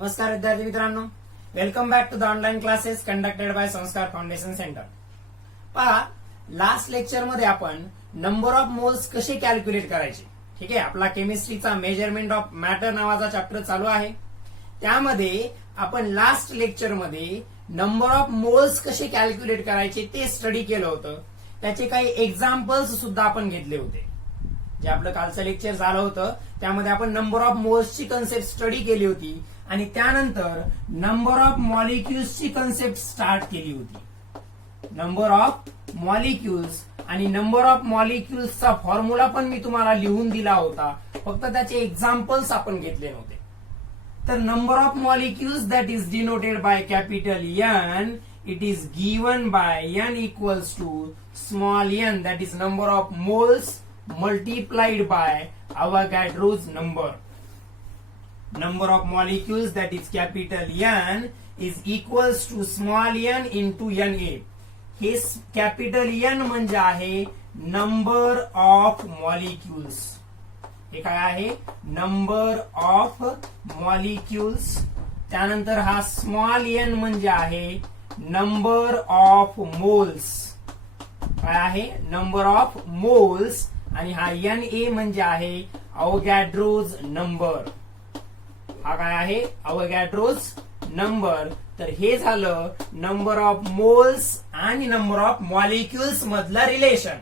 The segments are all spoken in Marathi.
नमस्कार विद्यार्थी मित्रांनो, welcome back to the online classes conducted by Sanskar foundation centre. पहा, लास्ट लेक्चर मध्ये आपण नंबर ऑफ मोल्स कसे कॅल्क्युलेट करायचे, ठीक आहे, आपला केमिस्ट्रीचा मेजरमेंट ऑफ मॅटर नावाचा चॅप्टर चालू आहे. त्यामध्ये आपण लास्ट लेक्चर मध्ये नंबर ऑफ मोल्स कसे कॅल्क्युलेट करायचे ते स्टडी केलं होतं. त्याचे काही एक्झाम्पल्स सुद्धा आपण घेतले होते. जे आपलं कालचं लेक्चर झालं होतं त्यामध्ये आपण नंबर ऑफ मोल्सची कन्सेप्ट स्टडी केली होती आणि त्यानंतर नंबर ऑफ मॉलिक्युल्सची कन्सेप्ट स्टार्ट केली होती. नंबर ऑफ मॉलिक्युल्स आणि नंबर ऑफ मॉलिक्युल्सचा फॉर्म्युला पण मी तुम्हाला लिहून दिला होता, फक्त त्याचे एक्झाम्पल्स आपण घेतले नव्हते. तर number of molecules that is denoted by capital N, it is given by N equals to small n, that is number of moles multiplied by Avogadro's number. Number of molecules that is capital N is equals to small n into Na. हे कॅपिटल N म्हणजे आहे नंबर ऑफ मॉलिक्युल्स. हे काय आहे? Number of molecules. त्यानंतर हा स्मॉल n म्हणजे आहे नंबर ऑफ मोल्स. काय आहे? Number of moles. आणि हा Na म्हणजे आहे अवोगॅड्रोज नंबर. हा काय आहे? Avogadro's number. तर हे झालं नंबर ऑफ मोल्स आणि नंबर ऑफ मॉलिक्युल्स मधलं relation.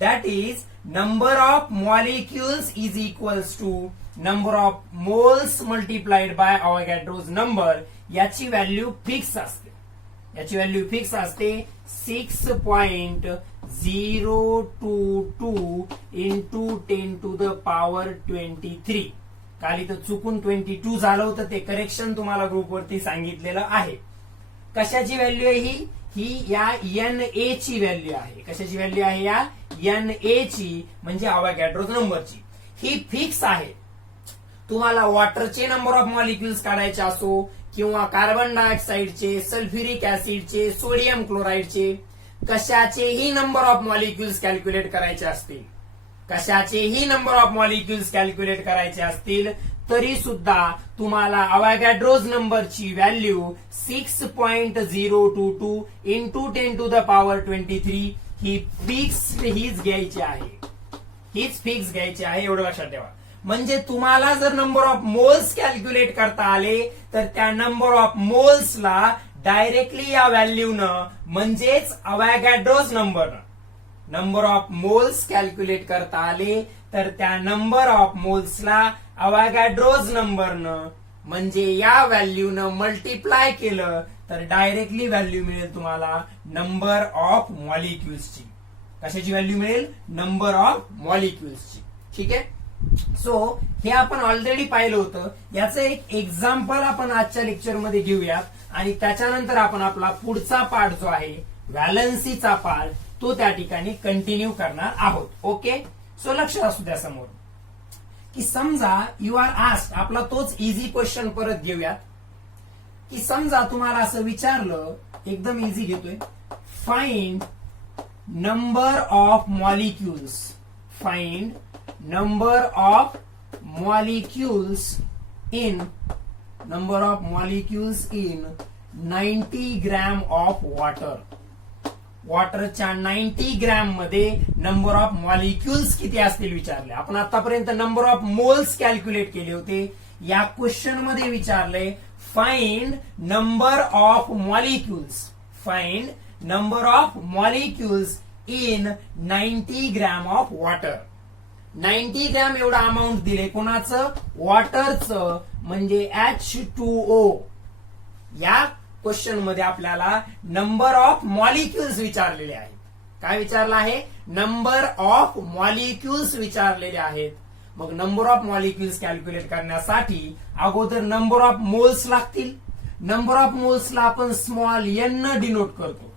That is number of molecules is equals to number of moles multiplied by Avogadro's number. याची व्हॅल्यू फिक्स असते. याची व्हॅल्यू फिक्स असते 6.022 इंटू 10 टू द पॉवर 23. काल इथं चुकून 22 झालं होतं, ते करेक्शन तुम्हाला ग्रुपवरती सांगितलेलं आहे. कशाची व्हॅल्यू आहे ही या Na ची व्हॅल्यू आहे. कशाची व्हॅल्यू आहे? या Na ची, म्हणजे अवोगॅड्रोज नंबरची. ही फिक्स आहे. तुम्हाला वॉटरचे नंबर ऑफ मॉलिक्युल्स काढायचे असो किंवा कार्बन डायऑक्साइडचे, सल्फ्युरिक ऍसिडचे, सोडियम क्लोराईडचे, कशाचेही नंबर ऑफ मॉलिक्युल्स कॅल्क्युलेट करायचे असतील, कशाचेही नंबर ऑफ मॉलिक्युल्स कॅल्क्युलेट करायचे असतील तरी सुद्धा तुम्हाला अवोगॅड्रोज नंबरची value 6.022 into 10 to the power 23 ही फिक्स हीच घ्यायची आहे. हीच फिक्स घ्यायची आहे, एवढं लक्षात ठेवा. म्हणजे तुम्हाला जर नंबर ऑफ मोल्स कॅल्क्युलेट करता आले तर त्या नंबर ऑफ मोल्सला डायरेक्टली या व्हॅल्यूनं, म्हणजेच अवोगॅड्रोज नंबरनं नंबर ऑफ मोल्स कॅल्क्युलेट करता आले तर त्या नंबर ऑफ मोल्सला अवोगॅड्रोज नंबरनं, म्हणजे या व्हॅल्यूनं मल्टिप्लाय केलं तर डायरेक्टली व्हॅल्यू मिळेल तुम्हाला नंबर ऑफ मॉलिक्युल्सची. कशाची व्हॅल्यू मिळेल? नंबर ऑफ मॉलिक्युल्सची. ठीक आहे. सो हे आपण ऑलरेडी पाहिलं होतं. याचं एक एक्झाम्पल आपण आजच्या लेक्चरमध्ये घेऊयात आणि त्याच्यानंतर आपण आपला पुढचा पार्ट जो आहे व्हॅलन्सीचा पार्ट तो त्या ठिकाणी कंटिन्यू करणार आहोत. ओके. सो लक्ष असू द्या समोर की समजा यू आर आस्क्ड, आपला तोच इझी क्वेश्चन परत घेऊयात की समजा तुम्हाला असं विचारलं, एकदम इझी घेतोय, find number of molecules, find number of molecules in 90 gram of water. वॉटरच्या 90 ग्रॅम मध्ये नंबर ऑफ मॉलिक्युल्स किती असतील विचारले. आपण आतापर्यंत नंबर ऑफ मोल्स कॅल्क्युलेट केले होते. या क्वेश्चन मध्ये विचारले find number of molecules, find number of molecules in 90 gram of water. 90 gram एवढं अमाऊंट दिले. कोणाचं? वॉटरचं, म्हणजे H2O. या क्वेश्चन मध्ये आपल्याला नंबर ऑफ मॉलिक्युल्स विचारलेले आहेत. काय विचारलं आहे? नंबर ऑफ मॉलिक्युल्स विचारलेले आहेत. मग नंबर ऑफ मॉलिक्युल्स कॅल्क्युलेट करण्यासाठी अगोदर नंबर ऑफ मोल्स लागतील. नंबर ऑफ मोल्सला आपण स्मॉल n न डिनोट करतो.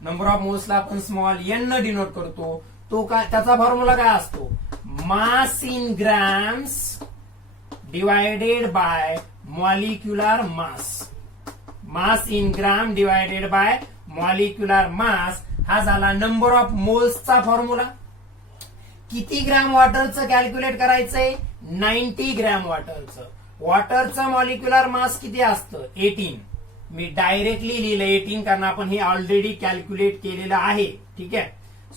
नंबर ऑफ मोल्सला आपण स्मॉल n न डिनोट करतो. तो काय, त्याचा फॉर्म्युला काय असतो? Mass in grams divided by molecular mass. Mass in gram divided by molecular mass हा झाला नंबर ऑफ मोल्सचा फॉर्म्युला. किती ग्रॅम वॉटरचं कॅल्क्युलेट करायचंय? 90 ग्रॅम वॉटरचं. वॉटरचं मॉलिक्युलर मास किती असतं 18. मी डायरेक्टली लिहिलं 18 कारण आपण हे ऑलरेडी कॅल्क्युलेट केलेलं आहे. ठीक आहे.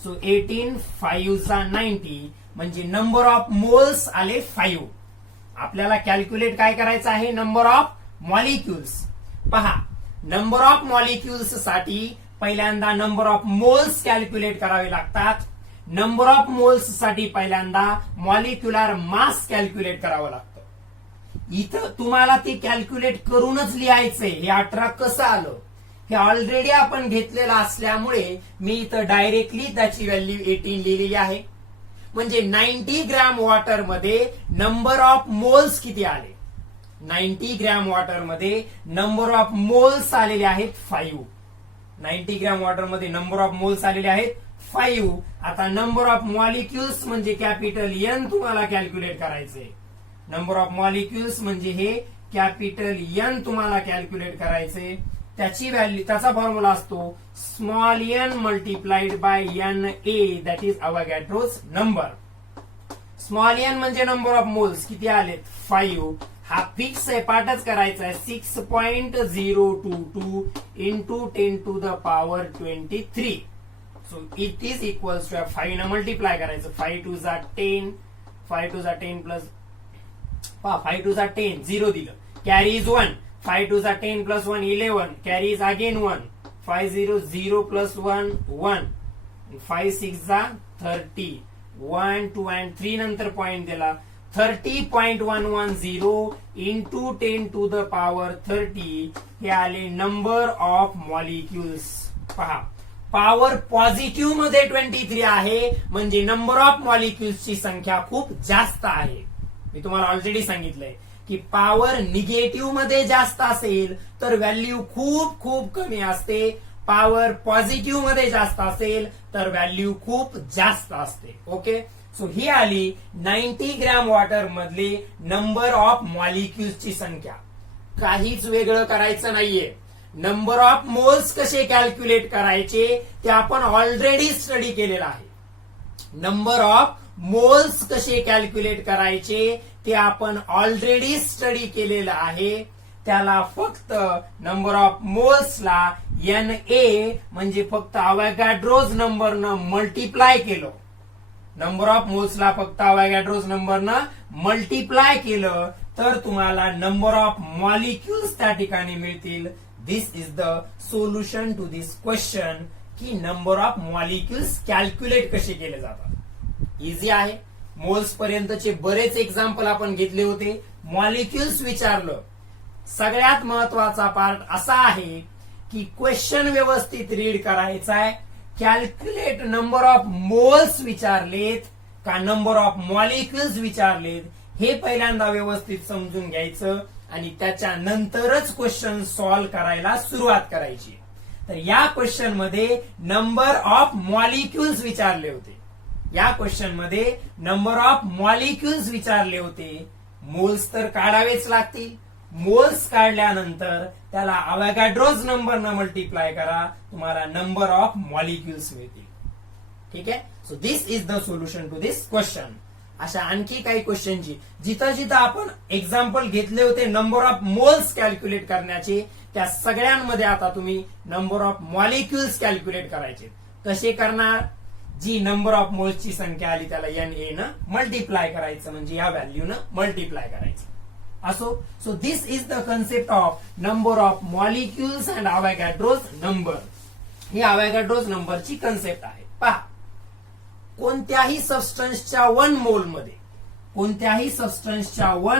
सो 18 5 जा 90 म्हणजे नंबर ऑफ मोल्स आले 5. आपल्याला कॅल्क्युलेट काय करायचं आहे नंबर ऑफ मॉलिक्युल्स. पहा नंबर ऑफ मॉलिक्युल्स साठी पहिल्यांदा नंबर ऑफ मोल्स कॅल्क्युलेट करावे लागतात. नंबर ऑफ मोल्स साठी पहिल्यांदा मॉलिक्युलर मास कॅल्क्युलेट करावं लागतं. इथं तुम्हाला ते कॅल्क्युलेट करूनच लिहायचंय. हे 18 कसं आलं हे ऑलरेडी आपण घेतलेलं असल्यामुळे मी इथं डायरेक्टली त्याची व्हॅल्यू 18 लिहिलेली आहे. म्हणजे 90 ग्रॅम वॉटर मध्ये नंबर ऑफ मोल्स किती आले 90 ग्रॅम वॉटर मध्ये नंबर ऑफ मोल्स आलेले आहेत 5. 90 ग्रॅम वॉटर मध्ये नंबर ऑफ मोल्स आलेले आहेत 5. आता नंबर ऑफ मॉलिक्युल्स म्हणजे कॅपिटल एन तुम्हाला कॅल्क्युलेट करायचंय. नंबर ऑफ मॉलिक्युल्स म्हणजे हे कॅपिटल एन तुम्हाला कॅल्क्युलेट करायचे. त्याची व्हॅल्यू त्याचा फॉर्म्युला असतो small N multiplied by N A that is Avogadro's number. Small N म्हणजे नंबर ऑफ मोल्स किती आलेत 5. हा फिक्स आहे पाठच करायचा आहे 6.022 into 10 to the power 23. So it is equals to 5 न मल्टिप्लाय करायचं 5 टू जा 10 5 टू जा 10 प्लस 5 टू जा 10 0 दिलं कॅरी इज 1 5 टू जा 10 plus 1 11 carry is again 1 5 0 0 plus 1 1 5 6 जा 30 1 2 and 3 नंतर पॉइंट दिला 30.110 इंटू 10 टू द पॉवर 30 हे आले नंबर ऑफ मॉलिक्युल्स. पहा पॉवर पॉझिटिव्ह मध्ये 23 आहे म्हणजे नंबर ऑफ मॉलिक्युल्सची संख्या खूप जास्त आहे. मी तुम्हाला ऑलरेडी सांगितलंय की पॉवर निगेटिव्ह मध्ये जास्त असेल तर व्हॅल्यू खूप खूप कमी असते. पॉवर पॉझिटिव्ह मध्ये जास्त असेल तर व्हॅल्यू खूप जास्त असते. ओके. सो ही आली 90 ग्रॅम वॉटर मधली नंबर ऑफ मॉलिक्युल्सची संख्या. काहीच वेगळं करायचं नाहीये. नंबर ऑफ मोल्स कसे कॅल्क्युलेट करायचे ते आपण ऑलरेडी स्टडी केलेलं आहे. नंबर ऑफ मोल्स कसे कॅल्क्युलेट करायचे ते आपण ऑलरेडी स्टडी केलेलं आहे. त्याला फक्त नंबर ऑफ मोल्सला एन ए म्हणजे फक्त अवोगॅड्रोज नंबरनं मल्टिप्लाय केलं. नंबर ऑफ मोल्सला फक्त अवोगॅड्रोज नंबरनं मल्टिप्लाय केलं तर तुम्हाला नंबर ऑफ मॉलिक्युल्स त्या ठिकाणी मिळतील. This is the solution to this question की नंबर ऑफ मॉलिक्युल्स कॅल्क्युलेट कसे केले जातात. इझी आहे. मोल्स पर्यंतचे बरेच एक्झाम्पल आपण घेतले होते. मॉलिक्युल्स विचारलं. सगळ्यात महत्वाचा पार्ट असा आहे की क्वेश्चन व्यवस्थित रीड करायचा आहे. कॅल्क्युलेट नंबर ऑफ मोल्स विचारलेत का नंबर ऑफ मॉलिक्युल्स विचारलेत हे पहिल्यांदा व्यवस्थित समजून घ्यायचं आणि त्याच्यानंतरच क्वेश्चन सॉल्व्ह करायला सुरुवात करायची. तर या क्वेश्चन मध्ये नंबर ऑफ मॉलिक्युल्स विचारले होते. या क्वेश्चन मध्ये नंबर ऑफ मॉलिक्युल्स विचारले होते. मोल्स तर काढावेच लागतील. मोल्स काढल्यानंतर त्याला अवोगॅड्रोज नंबरनं मल्टिप्लाय करा तुम्हाला नंबर ऑफ मॉलिक्युल्स मिळतील. ठीक आहे. So this is the solution to this question. अशा आणखी काही क्वेश्चनची जिथं जिथं आपण एक्झाम्पल घेतले होते नंबर ऑफ मोल्स कॅल्क्युलेट करण्याचे त्या सगळ्यांमध्ये आता तुम्ही नंबर ऑफ मॉलिक्युल्स कॅल्क्युलेट करायचे. कसे करणार. जी नंबर ऑफ मोल्सची संख्या आली त्याला एन ए न मल्टिप्लाय करायचं म्हणजे या व्हॅल्यूनं मल्टिप्लाय करायचं. असो. So this is the concept of number of molecules and Avogadro's number. ही अवोगॅड्रोज नंबरची कन्सेप्ट आहे. पहा कोणत्याही सबस्टन्सच्या 1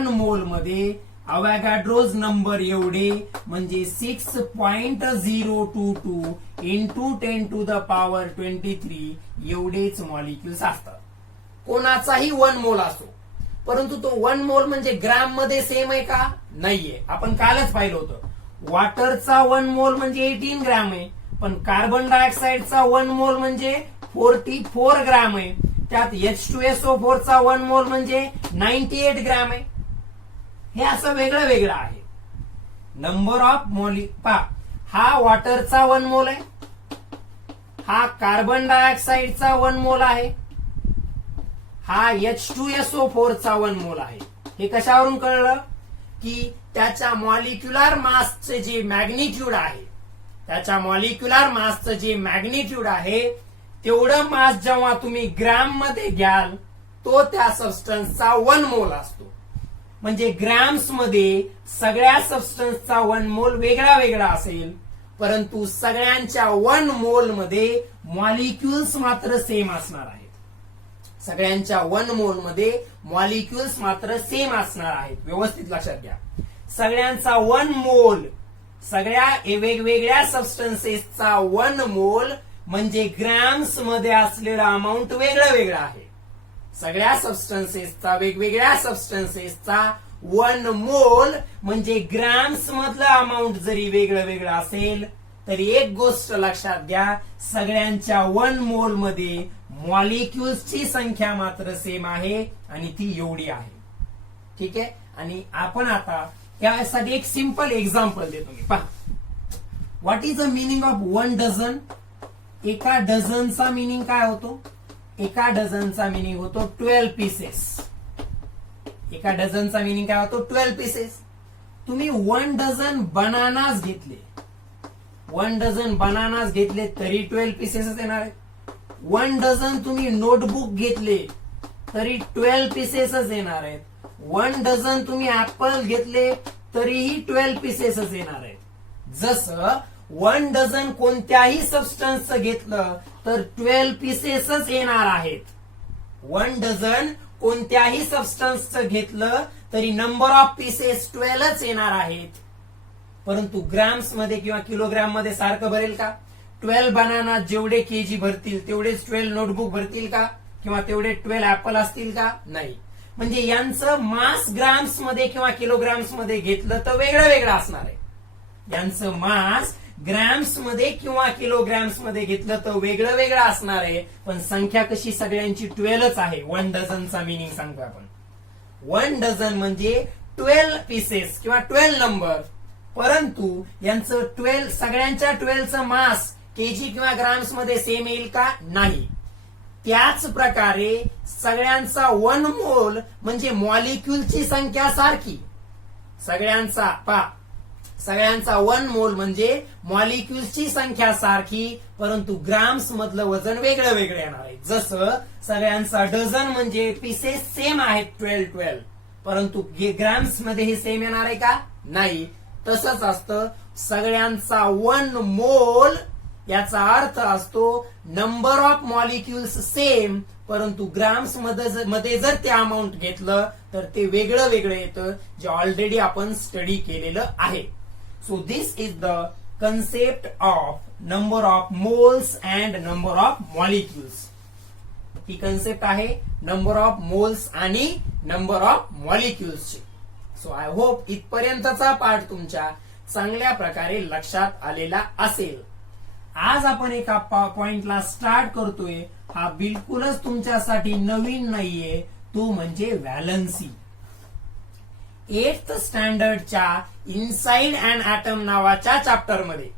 मोल मध्ये अवोगॅड्रोज नंबर एवढे म्हणजे 6.022 इंटू 10 टू द पॉवर 23 एवढेच मॉलिक्युल्स असतात. कोणाचाही 1 मोल असो. परंतु तो 1 मोल म्हणजे ग्रॅम मध्ये सेम आहे का नाहीये. आपण कालच पाहिलं होतं. वॉटरचा 1 मोल म्हणजे 18 ग्रॅम आहे. पण कार्बन डायऑक्साइडचा 1 मोल म्हणजे 44 ग्रॅम आहे. त्यात H2SO4 चा 1 मोल म्हणजे 98 ग्रॅम आहे. हे असं वेगळं वेगळं आहे. नंबर ऑफ हा वॉटरचा 1 मोल आहे. हा कार्बन डायऑक्साइडचा 1 मोल आहे. हा H2SO4 चा 1 मोल आहे. हे कशावरून कळलं की त्याच्या मॉलिक्युलर मासचे जे मॅग्निट्यूड आहे, त्याच्या मॉलिक्युलर मासचं जे मॅग्निट्यूड आहे तेवढं मास जेव्हा तुम्ही ग्रॅम मध्ये घ्याल तो त्या सबस्टन्सचा 1 मोल असतो. म्हणजे ग्रॅम्स मध्ये सगळ्या सबस्टन्सचा 1 मोल वेगळा वेगळा असेल, परंतु सगळ्यांच्या 1 मोल मध्ये मॉलिक्युल्स मात्र सेम असणार आहेत. सगळ्यांच्या 1 मोल मध्ये मॉलिक्युल्स मात्र सेम असणार आहेत. व्यवस्थित लक्षात घ्या. सगळ्यांचा 1 मोल, सगळ्या वेगवेगळ्या सबस्टन्सेसचा 1 मोल म्हणजे ग्रॅम्स मध्ये असलेला अमाऊंट वेगळं वेगळं आहे. सगळ्या सबस्टन्सेसचा, वेगवेगळ्या सबस्टन्सेसचा 1 मोल म्हणजे ग्रॅम्स मधलं अमाऊंट जरी वेगळं वेगळं असेल तरी एक गोष्ट लक्षात घ्या, सगळ्यांच्या 1 मोल मध्ये मॉलिक्युल्सची संख्या मात्र सेम आहे आणि ती एवढी आहे. ठीक आहे. आणि आपण आता यासाठी एक सिंपल एक्झाम्पल देतो मी. पहा, what is the meaning of 1 dozen? एका डझनचा मिनिंग काय होतो? एका डझनचा मिनिंग होतो 12 पीसेस. एका डझनचा मिनिंग काय होतो? 12 पीसेस. तुम्ही 1 डझन बनानास घेतले, 1 डझन बनानास घेतले तरी 12 पीसेसच येणार आहेत. 1 डझन तुम्ही नोटबुक घेतले तरी 12 पीसेसच येणार आहेत. 1 डझन तुम्ही ऍपल घेतले तरीही 12 पीसेसच येणार आहेत. जसं 1 डझन कोणत्याही सबस्टन्सचं घेतलं तर 12 पीसेसच येणार आहेत. 1 डझन कोणत्याही सबस्टन्सचं घेतलं तरी नंबर ऑफ पीसेस 12च येणार आहेत. परंतु ग्रॅम्स मध्ये किंवा किलोग्राम मध्ये सारखं भरेल का? 12 बनाना जेवढे केजी भरतील तेवढेच 12 नोटबुक भरतील का? किंवा तेवढे 12 ऍपल असतील का? नाही. म्हणजे यांचं मास ग्रॅम्स मध्ये किंवा किलोग्राम्स मध्ये घेतलं तर वेगळं वेगळं असणार आहे. यांचं मास ग्रॅम्स मध्ये किंवा किलोग्रॅम्स मध्ये घेतलं तर वेगळं वेगळं असणार आहे. पण संख्या कशी सगळ्यांची 12च आहे. 1 डझनचा मिनिंग सांगतो आपण. 1 डझन म्हणजे 12 पीसेस किंवा 12 नंबर. परंतु यांचं 12 सगळ्यांच्या 12चं मास केजी किंवा ग्रॅम्स मध्ये सेम येईल का? नाही. त्याच प्रकारे सगळ्यांचा 1 मोल म्हणजे मॉलिक्युलची संख्या सारखी. सगळ्यांचा 1 मोल म्हणजे मॉलिक्युल्सची संख्या सारखी, परंतु ग्राम्स मधलं वजन वेगळं वेगळं येणार आहे. जसं सगळ्यांचा डझन म्हणजे पीसेस सेम आहेत 12, परंतु ग्रॅम्स मध्ये हे सेम येणार आहे का? नाही. तसंच असतं सगळ्यांचा 1 मोल याचा अर्थ असतो नंबर ऑफ मॉलिक्युल्स सेम, परंतु ग्रॅम्स मध्ये जर ते अमाऊंट घेतलं तर ते वेगळं वेगळं येतं, जे ऑलरेडी आपण स्टडी केलेलं आहे. So this is the concept of number of moles and number of molecules. ही कन्सेप्ट आहे नंबर ऑफ मोल्स आणि नंबर ऑफ मॉलिक्युल्सची. सो आय होप इथपर्यंतचा पार्ट तुमच्या चांगल्या प्रकारे लक्षात आलेला असेल. आज आपण एका पॉइंटला स्टार्ट करतोय, हा बिलकुलच तुमच्यासाठी नवीन नाहीये, तो म्हणजे व्हॅलन्सी. 8th स्टँडर्डच्या इनसाइड अँड ऍटम नावाच्या चॅप्टरमध्ये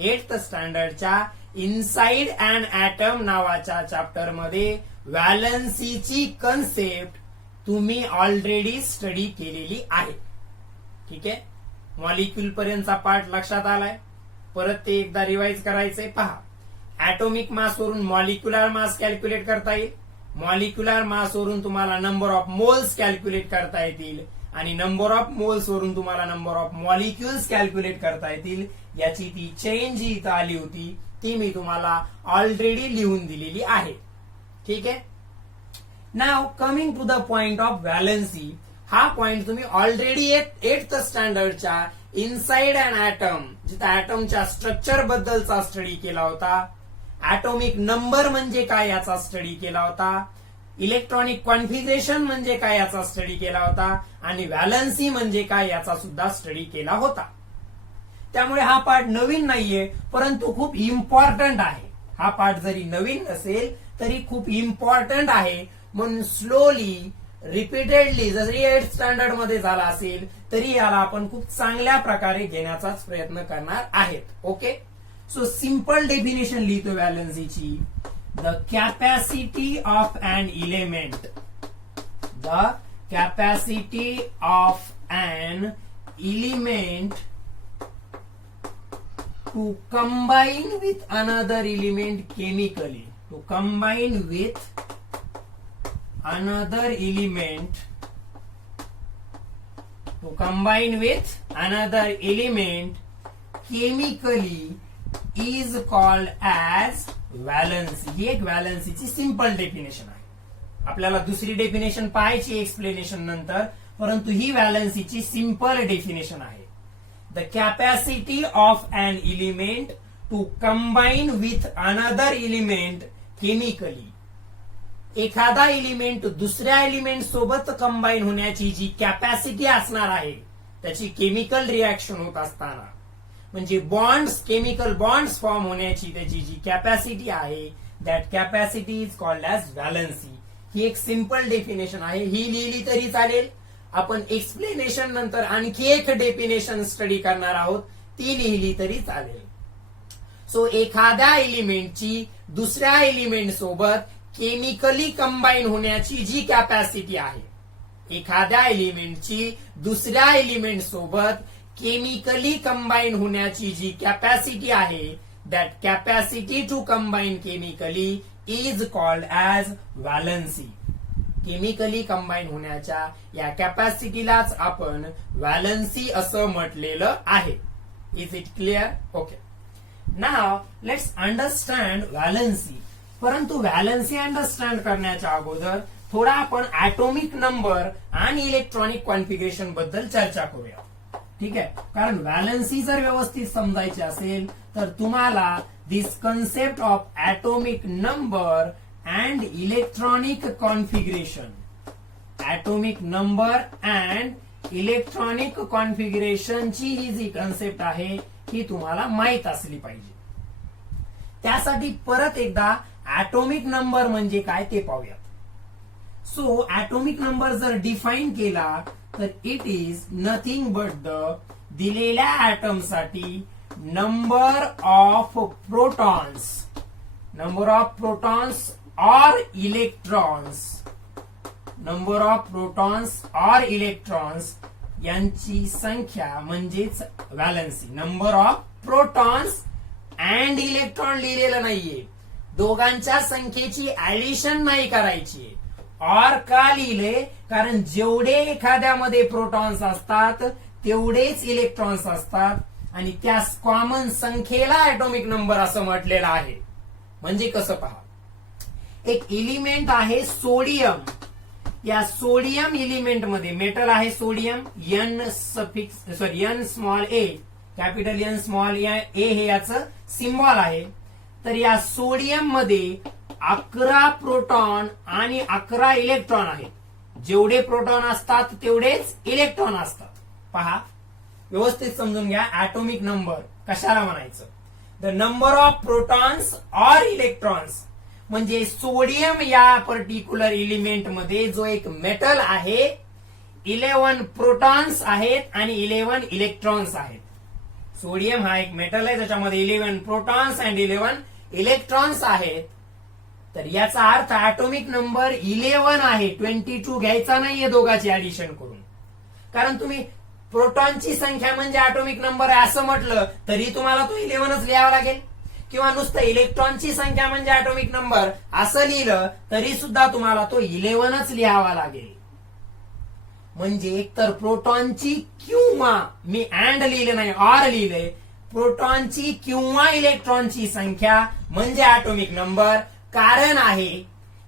8th स्टँडर्डच्या इनसाइड अँड ऍटम नावाच्या चॅप्टरमध्ये व्हॅलन्सीची कन्सेप्ट तुम्ही ऑलरेडी स्टडी केलेली आहे. ठीक आहे. मॉलिक्युल पर्यंतचा पार्ट लक्षात आलाय. परत ते एकदा रिवाइज करायचंय. पहा, ऍटॉमिक मास वरून मॉलिक्युलर मास कॅल्क्युलेट करता येईल. मॉलिक्युलर मास वरून तुम्हाला नंबर ऑफ मोल्स कॅल्क्युलेट करता येतील आणि नंबर ऑफ मोल्स वरून तुम्हाला नंबर ऑफ मॉलिक्युल्स कॅल्क्युलेट करता येतील. याची ती चेन जी इथं आली होती ती मी तुम्हाला ऑलरेडी लिहून दिलेली आहे. ठीक आहे. नाव coming to the point of valency. हा पॉइंट तुम्ही ऑलरेडी 8th स्टँडर्डच्या इनसाइड अँड ऍटम, जिथं ऍटमच्या स्ट्रक्चर बद्दलचा स्टडी केला होता, ऍटॉमिक नंबर म्हणजे काय याचा स्टडी केला होता, इलेक्ट्रॉनिक कॉन्फिगरेशन म्हणजे काय याचा स्टडी केला होता आणि व्हॅलन्सी म्हणजे काय याचा सुद्धा स्टडी केला होता. त्यामुळे हा पार्ट नवीन नाहीये, परंतु खूप इम्पॉर्टंट आहे. हा पार्ट जरी नवीन नसेल तरी खूप इम्पॉर्टंट आहे. म्हणून स्लोली रिपीटेडली जरी 8th स्टँडर्ड मध्ये झाला असेल तरी याला आपण खूप चांगल्या प्रकारे घेण्याचाच प्रयत्न करणार आहेत. ओके. सो सिंपल डेफिनेशन लिहितो व्हॅलन्सीची. The capacity of an element, the capacity of an element to combine with another element chemically. To combine with another element. To combine with another element chemically is called as valency. ही एक व्हॅलन्सीची सिंपल डेफिनेशन आहे. आपल्याला दुसरी डेफिनेशन पाहायची एक्सप्लेनेशन नंतर, परंतु ही व्हॅलन्सीची सिंपल डेफिनेशन आहे. The capacity of an element to combine with another element chemically. एखादा एलिमेंट दुसऱ्या एलिमेंट सोबत कंबाईन होण्याची जी कॅपॅसिटी असणार आहे, त्याची केमिकल रिॲक्शन होत असताना, म्हणजे बॉन्ड्स, केमिकल बॉन्ड्स फॉर्म होण्याची त्याची जी कॅपॅसिटी आहे, that capacity is called as valency. ही एक सिंपल डेफिनेशन आहे. ही लिहिली तरी चालेल. आपण एक्सप्लेनेशन नंतर आणखी एक डेफिनेशन स्टडी करणार आहोत, ती लिहिली तरी चालेल. सो एखाद्या एलिमेंटची दुसऱ्या एलिमेंट सोबत केमिकली कंबाईन होण्याची जी कॅपॅसिटी आहे, एखाद्या एलिमेंटची दुसऱ्या एलिमेंट सोबत केमिकली कंबाईन होण्याची जी कॅपॅसिटी आहे, that capacity to combine chemically is called as valency. Chemically combine होण्याच्या या कॅपॅसिटीलाच आपण व्हॅलन्सी असं म्हटलेलं आहे. Is it clear? Okay. Now let's understand valency. परंतु व्हॅलन्सी अंडरस्टँड करण्याच्या अगोदर थोडा आपण ऍटॉमिक नंबर आणि इलेक्ट्रॉनिक कॉन्फिगरेशन बद्दल चर्चा करूया. ठीक आहे, कारण व्हॅलन्सी जर व्यवस्थित समजायची असेल तर तुम्हाला this concept of atomic number and electronic configuration, atomic number and electronic कॉन्फिगरेशनची ही जी कन्सेप्ट आहे ही तुम्हाला माहित असली पाहिजे. त्यासाठी परत एकदा ऍटॉमिक नंबर म्हणजे काय ते पाहूयात. सो ऍटॉमिक नंबर जर डिफाईन केला तर it is nothing but the दिलेल्या ऍटम साठी number of protons, number of protons और इलेक्ट्रॉन्स, नंबर ऑफ प्रोटॉन्स और इलेक्ट्रॉन्स यांची संख्या म्हणजेच valency. Number of protons and electron लिहिलेलं नाहीये, दोघांच्या संख्येची ऍडिशन नाही करायची. और का लिहिले? कारण जेवढे एखाद्यामध्ये प्रोटॉन्स असतात तेवढेच इलेक्ट्रॉन्स असतात आणि त्या कॉमन संख्येला ऍटॉमिक नंबर असं म्हटलेलं आहे. म्हणजे कसं पहा, एक एलिमेंट आहे सोडियम. या सोडियम एलिमेंट मध्ये मेटल आहे सोडियम, एन स्मॉल ए, कॅपिटल एन स्मॉल ए हे याचं सिम्बॉल आहे. तर या सोडियम मध्ये 11 प्रोटॉन आणि 11 इलेक्ट्रॉन आहेत. जेवढे प्रोटॉन असतात तेवढेच इलेक्ट्रॉन असतात. पहा, व्यवस्थित समजून घ्या ऍटॉमिक नंबर कशाला म्हणायचं. द नंबर ऑफ प्रोटॉन्स और इलेक्ट्रॉन्स म्हणजे सोडियम या पर्टिक्युलर एलिमेंट मध्ये जो एक मेटल आहे, 11 प्रोटॉन्स आहेत आणि 11 इलेक्ट्रॉन्स आहेत. सोडियम हा एक मेटल आहे त्याच्यामध्ये 11 प्रोटॉन्स अँड 11 इलेक्ट्रॉन्स आहेत. तर याचा अर्थ ऍटॉमिक नंबर 11 आहे. 22 घ्यायचा नाहीये दोघांची ऍडिशन करून. कारण तुम्ही प्रोटॉनची संख्या म्हणजे ऍटॉमिक नंबर आहे असं म्हटलं तरी तुम्हाला तो 11च लिहावा लागेल, किंवा नुसतं इलेक्ट्रॉनची संख्या म्हणजे ऍटॉमिक नंबर असं लिहिलं तरी सुद्धा तुम्हाला तो 11च लिहावा लागेल. म्हणजे एकतर प्रोटॉनची किंवा, मी अँड लिहिले नाही ऑर लिहिले, प्रोटॉनची किंवा इलेक्ट्रॉनची संख्या म्हणजे ऍटॉमिक नंबर. कारण आहे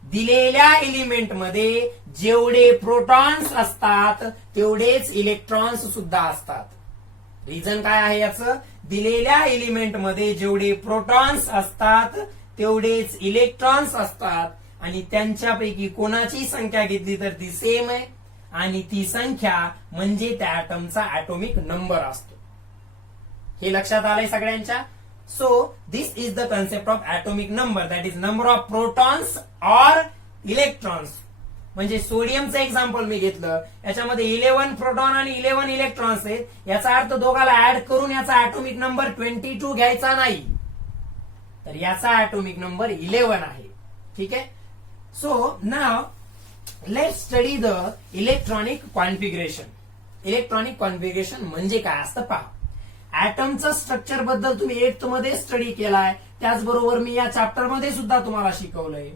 दिलेल्या एलिमेंट मध्ये जेवढे प्रोटॉन्स असतात तेवढेच इलेक्ट्रॉन्स सुद्धा असतात. रिझन काय आहे याचं? दिलेल्या एलिमेंट मध्ये जेवढे प्रोटॉन्स असतात तेवढेच इलेक्ट्रॉन्स असतात आणि त्यांच्यापैकी कोणाची संख्या घेतली तर ती सेम आहे आणि ती संख्या म्हणजे त्या ऍटमचा ऍटॉमिक नंबर असतो. हे लक्षात आलंय सगळ्यांच्या? So this is the concept of atomic number, that is number of protons or electrons. म्हणजे सोडियमचं एक्झाम्पल मी घेतलं, याच्यामध्ये 11 प्रोटॉन आणि 11 इलेक्ट्रॉन्स आहेत. याचा अर्थ दोघाला ऍड करून याचा ऍटॉमिक नंबर 22 घ्यायचा नाही, तर याचा ऍटॉमिक नंबर 11 आहे. ठीक आहे. So now let's study the electronic configuration. Electronic configuration म्हणजे काय असतं पहा. ऍटमचं स्ट्रक्चर बद्दल तुम्ही 8th मध्ये स्टडी केलाय, त्याचबरोबर मी या चॅप्टर मध्ये सुद्धा तुम्हाला शिकवलंय.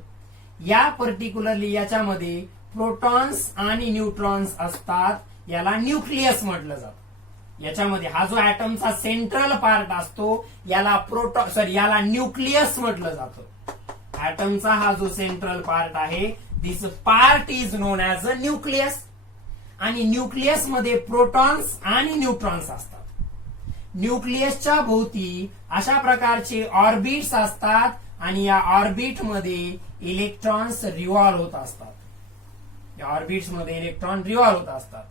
या पर्टिक्युलरली याच्यामध्ये प्रोटॉन्स आणि न्यूट्रॉन्स असतात, याला न्यूक्लियस म्हटलं जातं. याच्यामध्ये हा जो ऍटमचा सेंट्रल पार्ट असतो याला याला न्यूक्लियस म्हटलं जातं. ऍटमचा हा जो सेंट्रल पार्ट आहे, this part is known as a nucleus. आणि न्यूक्लियस मध्ये प्रोटॉन्स आणि न्यूट्रॉन्स असतात. न्यूक्लियसच्या भोवती अशा प्रकारचे ऑर्बिट्स असतात आणि या ऑर्बिट मध्ये इलेक्ट्रॉन्स रिव्हॉल्व होत असतात. या ऑर्बिट्स मध्ये इलेक्ट्रॉन रिव्हॉल्व होत असतात.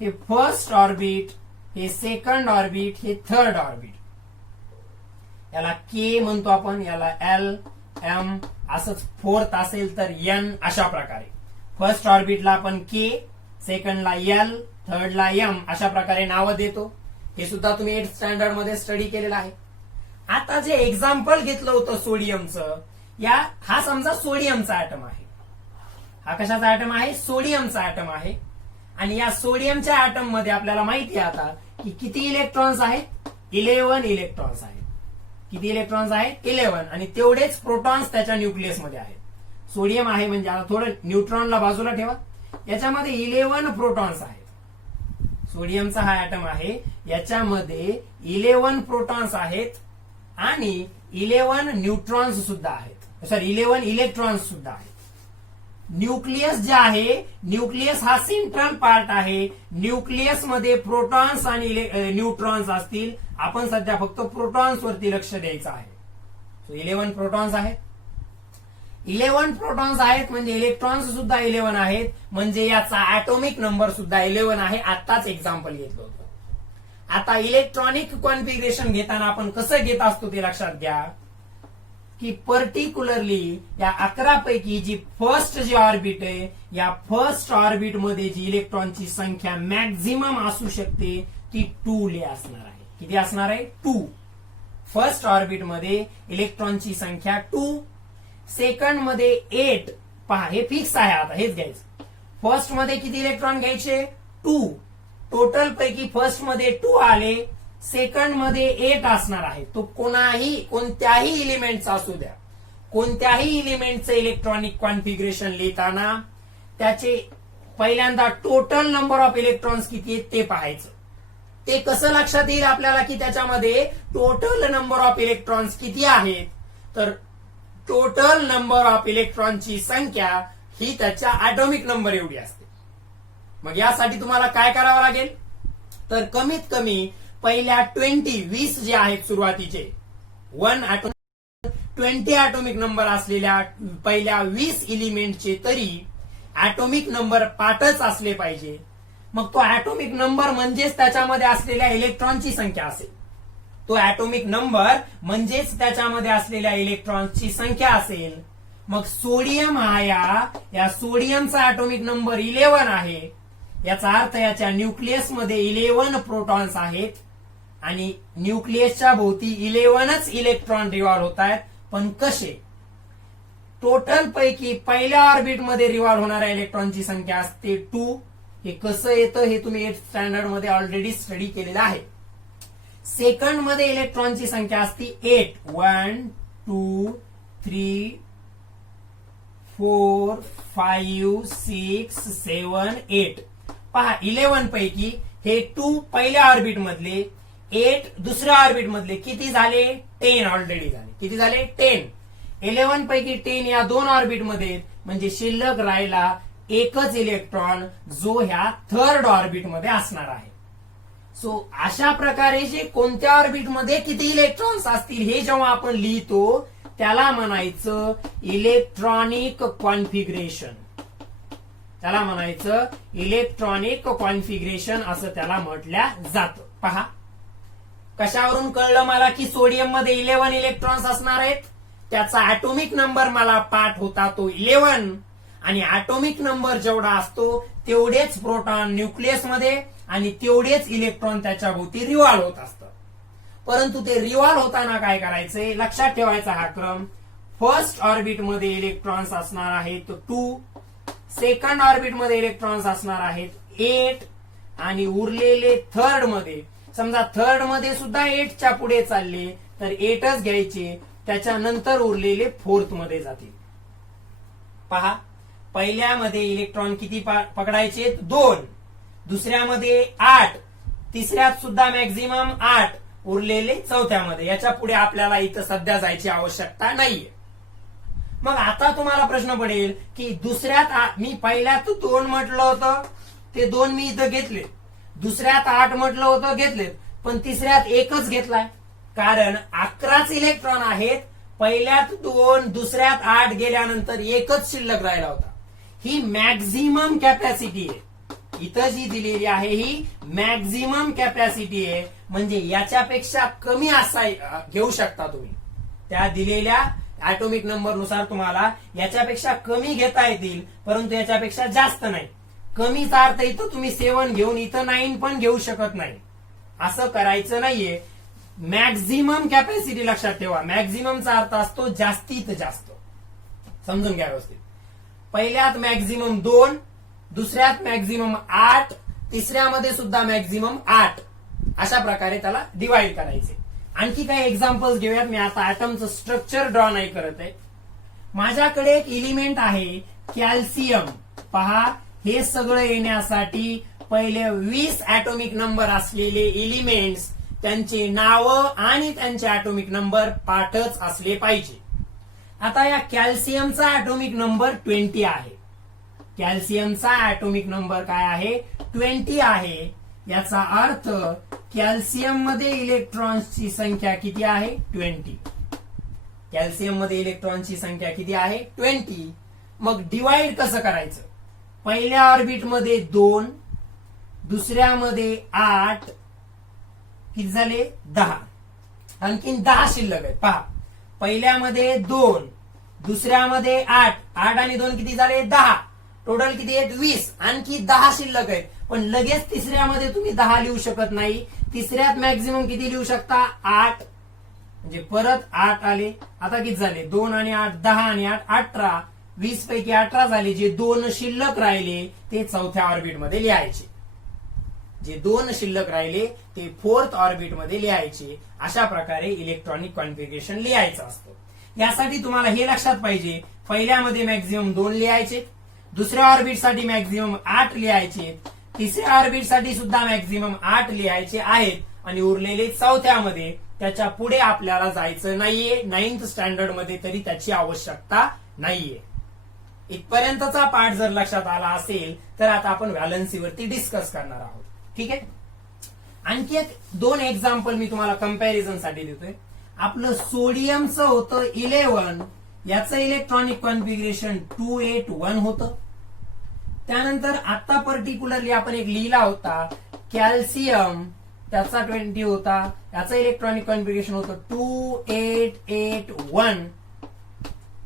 हे फर्स्ट ऑर्बिट, हे सेकंड ऑर्बिट, हे थर्ड ऑर्बिट. याला के म्हणतो आपण, याला एल, एम, असंच फोर्थ असेल तर एन, अशा प्रकारे. फर्स्ट ऑर्बिटला आपण के, सेकंडला एल, थर्डला एम, अशा प्रकारे नावं देतो. हे सुद्धा तुम्ही 8th स्टँडर्ड मध्ये स्टडी केलेलं आहे. आता जे एक्झाम्पल घेतलं होतं सोडियमचं, हा समजा सोडियमचा ऍटम आहे. हा कशाचा ऍटम आहे? सोडियमचा ऍटम आहे. आणि या सोडियमच्या ऍटम मध्ये आपल्याला माहिती आहे आता की किती इलेक्ट्रॉन्स आहेत? 11 इलेक्ट्रॉन्स आहेत. किती इलेक्ट्रॉन्स आहेत? 11. आणि तेवढेच प्रोटॉन्स त्याच्या न्यूक्लियस मध्ये आहेत. सोडियम आहे म्हणजे आता थोडं न्यूट्रॉनला बाजूला ठेवा. याच्यामध्ये 11 प्रोटॉन्स आहेत. सोडियमचा हा ऍटम आहे, याच्यामध्ये 11 प्रोटॉन्स आहेत आणि 11 न्यूट्रॉन्स सुद्धा आहेत. 11 इलेक्ट्रॉन्स सुद्धा आहेत. न्यूक्लियस जे आहे, न्यूक्लियस हा सेंट्रल पार्ट आहे. न्यूक्लियस मध्ये प्रोटॉन्स आणि न्यूट्रॉन्स असतील. आपण सध्या फक्त प्रोटॉन्स वरती लक्ष द्यायचं आहे. 11 प्रोटॉन्स आहेत. 11 प्रोटॉन्स आहेत म्हणजे इलेक्ट्रॉन्स सुद्धा 11 आहेत, म्हणजे याचा ऍटॉमिक नंबर सुद्धा 11 आहे. आताच एक्झाम्पल घेतलं होतं. आता इलेक्ट्रॉनिक कॉन्फिगरेशन घेताना आपण कसं घेत असतो ते लक्षात घ्या की पर्टिक्युलरली या 11 पैकी जी फर्स्ट जी ऑर्बिट आहे, या फर्स्ट ऑर्बिट मध्ये जी इलेक्ट्रॉनची संख्या मॅक्झिमम असू शकते ती 2 ले असणार आहे. किती असणार आहे? 2. फर्स्ट ऑर्बिट मध्ये इलेक्ट्रॉनची संख्या 2. सेकंड मध्ये 8. पहा, हे फिक्स आहे. आता हेच घ्यायचं. फर्स्ट मध्ये किती इलेक्ट्रॉन घ्यायचे? 2. टोटल पैकी फर्स्ट मध्ये 2 आले, सेकंड मध्ये 8 असणार आहे. तो कोणत्याही इलिमेंटचा असू द्या, कोणत्याही इलिमेंटचं इलेक्ट्रॉनिक कॉन्फिगरेशन लिहिताना त्याचे पहिल्यांदा टोटल नंबर ऑफ इलेक्ट्रॉन्स किती आहेत ते पाहायचं. ते कसं लक्षात येईल आपल्याला की त्याच्यामध्ये टोटल नंबर ऑफ इलेक्ट्रॉन्स किती आहेत? तर टोटल नंबर ऑफ इलेक्ट्रॉनची संख्या ही त्याच्या ऍटॉमिक नंबर एवढी असते. मग यासाठी तुम्हाला काय करावं लागेल? तर कमीत कमी पहिल्या 20 जे आहेत सुरुवातीचे 20 ऍटॉमिक नंबर असलेल्या पहिल्या 20 एलिमेंटचे तरी ऍटॉमिक नंबर 5च असले पाहिजे. मग तो ऍटॉमिक नंबर म्हणजेच त्याच्यामध्ये असलेल्या इलेक्ट्रॉनची संख्या असेल. तो ऍटॉमिक नंबर म्हणजेच त्याच्यामध्ये असलेल्या इलेक्ट्रॉनची संख्या असेल. मग सोडियम हा या सोडियमचा ऍटॉमिक नंबर 11 आहे. याचा अर्थ याच्या न्यूक्लियसमध्ये 11 प्रोटॉन्स आहेत आणि न्यूक्लियसच्या भोवती 11च इलेक्ट्रॉन रिव्हॉल्व होत आहेत. पण कसे? टोटल पैकी पहिल्या ऑर्बिटमध्ये रिव्हॉल्व होणाऱ्या इलेक्ट्रॉनची संख्या असते 2. हे कसं येतं हे तुम्ही 8th स्टँडर्ड मध्ये ऑलरेडी स्टडी केलेलं आहे. सेकंड मध्ये इलेक्ट्रॉनची संख्या असते 8. 1 2 3 4 5 6 7 8. पहा, 11 पैकी हे 2 पहिल्या ऑर्बिट मधले, 8 दुसऱ्या ऑर्बिट मधले किती झाले? 10 ऑलरेडी झाले. किती झाले? 10. 11 पैकी 10 या 2 ऑर्बिट मध्ये, म्हणजे शिल्लक राहिला एकच इलेक्ट्रॉन जो ह्या थर्ड ऑर्बिट मध्ये असणार आहे. सो अशा प्रकारे जे कोणत्या ऑर्बिट मध्ये किती इलेक्ट्रॉन्स असतील हे जेव्हा आपण लिहितो त्याला म्हणायचं इलेक्ट्रॉनिक कॉन्फिगरेशन. त्याला म्हणायचं इलेक्ट्रॉनिक कॉन्फिगरेशन असं त्याला म्हटल्या जातं. पहा, कशावरून कळलं मला की सोडियम मध्ये 11 इलेक्ट्रॉन्स असणार आहेत? त्याचा ऍटॉमिक नंबर मला पाठ होता तो 11. आणि ऍटॉमिक नंबर जेवढा असतो तेवढेच प्रोटॉन न्यूक्लियस मध्ये आणि तेवढेच इलेक्ट्रॉन त्याच्या भोवती रिव्हॉल्व होत असतं. परंतु ते रिव्हॉल्व होताना काय करायचंय? लक्षात ठेवायचा हा क्रम. फर्स्ट ऑर्बिट मध्ये इलेक्ट्रॉन्स असणार आहेत 2. सेकंड ऑर्बिट मध्ये इलेक्ट्रॉन्स असणार आहेत 8. आणि उरलेले थर्ड मध्ये, समजा थर्ड मध्ये सुद्धा 8च्या पुढे चालले तर 8च घ्यायचे, त्याच्यानंतर उरलेले फोर्थ मध्ये जातील. पहा, पहिल्यामध्ये इलेक्ट्रॉन किती पकडायचे? 2, दुसऱ्यामध्ये 8, तिसऱ्यात सुद्धा मॅक्झिमम 8, उरलेले चौथ्यामध्ये. याच्या पुढे आपल्याला इथं सध्या जायची आवश्यकता नाहीये. मग आता तुम्हाला प्रश्न पडेल की दुसऱ्यात मी पहिल्यात 2 म्हटलं होतं, ते 2 मी इथं घेतले, दुसऱ्यात 8 म्हटलं होतं घेतले, पण तिसऱ्यात 1च घेतलाय. कारण 11च इलेक्ट्रॉन आहेत, पहिल्यात 2, दुसऱ्यात 8 गेल्यानंतर 1च शिल्लक राहिला होता. ही मॅक्झिमम कॅपॅसिटी आहे. इथं जी दिलेली आहे ही मॅक्झिमम कॅपॅसिटी आहे, म्हणजे याच्यापेक्षा कमी असाय घेऊ शकता तुम्ही. त्या दिलेल्या ऍटॉमिक नंबर नुसार तुम्हाला याच्यापेक्षा कमी घेता येतील, परंतु याच्यापेक्षा जास्त नाही. कमीचा अर्थ इथं तुम्ही 7 घेऊन इथं 9 पण घेऊ शकत नाही. असं करायचं नाहीये. मॅक्झिमम कॅपॅसिटी लक्षात ठेवा. मॅक्झिममचा अर्थ असतो जास्तीत जास्त. समजून घ्या व्यवस्थित. पहिल्यात मॅक्झिमम 2, दुसऱ्यात मॅक्झिमम 8, तिसऱ्यामध्ये सुद्धा मॅक्झिमम 8. अशा प्रकारे त्याला डिवाइड करायचे. आणखी काही एक्झाम्पल्स घेऊयात. मी आता ऍटमचं स्ट्रक्चर ड्रॉ नाही करत आहे. माझ्याकडे एक एलिमेंट आहे कॅल्शियम. पहा, हे सगळं येण्यासाठी पहिले 20 ऍटॉमिक नंबर असलेले एलिमेंट्स, त्यांचे नाव आणि त्यांचे ऍटॉमिक नंबर पाठच असले पाहिजे. आता या कॅल्शियमचा ऍटॉमिक नंबर 20 आहे. कॅल्शियमचा ऍटॉमिक नंबर काय आहे? 20 आहे. याचा अर्थ कॅल्शियम मध्ये इलेक्ट्रॉन्सची संख्या किती आहे? 20. कॅल्शियम मध्ये इलेक्ट्रॉनची संख्या किती आहे? 20. मग डिवाइड कसं करायचं? पहिल्या ऑर्बिट मध्ये 2, दुसऱ्यामध्ये 8, किती झाले? 10. आणखीन 10 शिल्लक आहेत. पहा, पहिल्यामध्ये 2, दुसऱ्यामध्ये 8, 8 आणि 2 किती झाले? 10. टोटल किती आहेत? 20. आणखी 10 शिल्लक आहेत. पण लगेच तिसऱ्यामध्ये तुम्ही 10 लिहू शकत नाही. तिसऱ्यात मॅक्झिमम किती लिहू शकता? 8. म्हणजे परत 8 आले. आता किती झाले? 2 आणि 8, 10 आणि 8, 18. 20 पैकी 18 झाले. जे 2 शिल्लक राहिले ते चौथ्या ऑर्बिटमध्ये लिहायचे. जे 2 शिल्लक राहिले ते फोर्थ ऑर्बिटमध्ये लिहायचे. अशा प्रकारे इलेक्ट्रॉनिक कॉन्फिगरेशन लिहायचं असतं. यासाठी तुम्हाला हे लक्षात पाहिजे, पहिल्यामध्ये मॅक्झिमम 2 लिहायचे, दुसऱ्या ऑर्बिटसाठी मॅक्झिमम 8 लिहायचे, तिसऱ्या ऑर्बिटसाठी सुद्धा मॅक्झिमम 8 लिहायचे आहेत, आणि उरलेले चौथ्यामध्ये. त्याच्या पुढे आपल्याला जायचं नाहीये. 9th स्टँडर्ड मध्ये तरी त्याची आवश्यकता नाहीये. इथपर्यंतचा पार्ट जर लक्षात आला असेल तर आता आपण व्हॅलन्सीवरती डिस्कस करणार आहोत. ठीक आहे. आणखी 2 एक्झाम्पल मी तुम्हाला कम्पॅरिझन साठी देतोय. आपलं सोडियमचं होतं 11, याचं इलेक्ट्रॉनिक कॉन्फिगरेशन 281 होतं. त्यानंतर आता पर्टिक्युलरली आपण एक लिहिला होता कॅल्शियम, त्याचा 20 होता, याचं इलेक्ट्रॉनिक कॉन्फिगरेशन होतं 2881.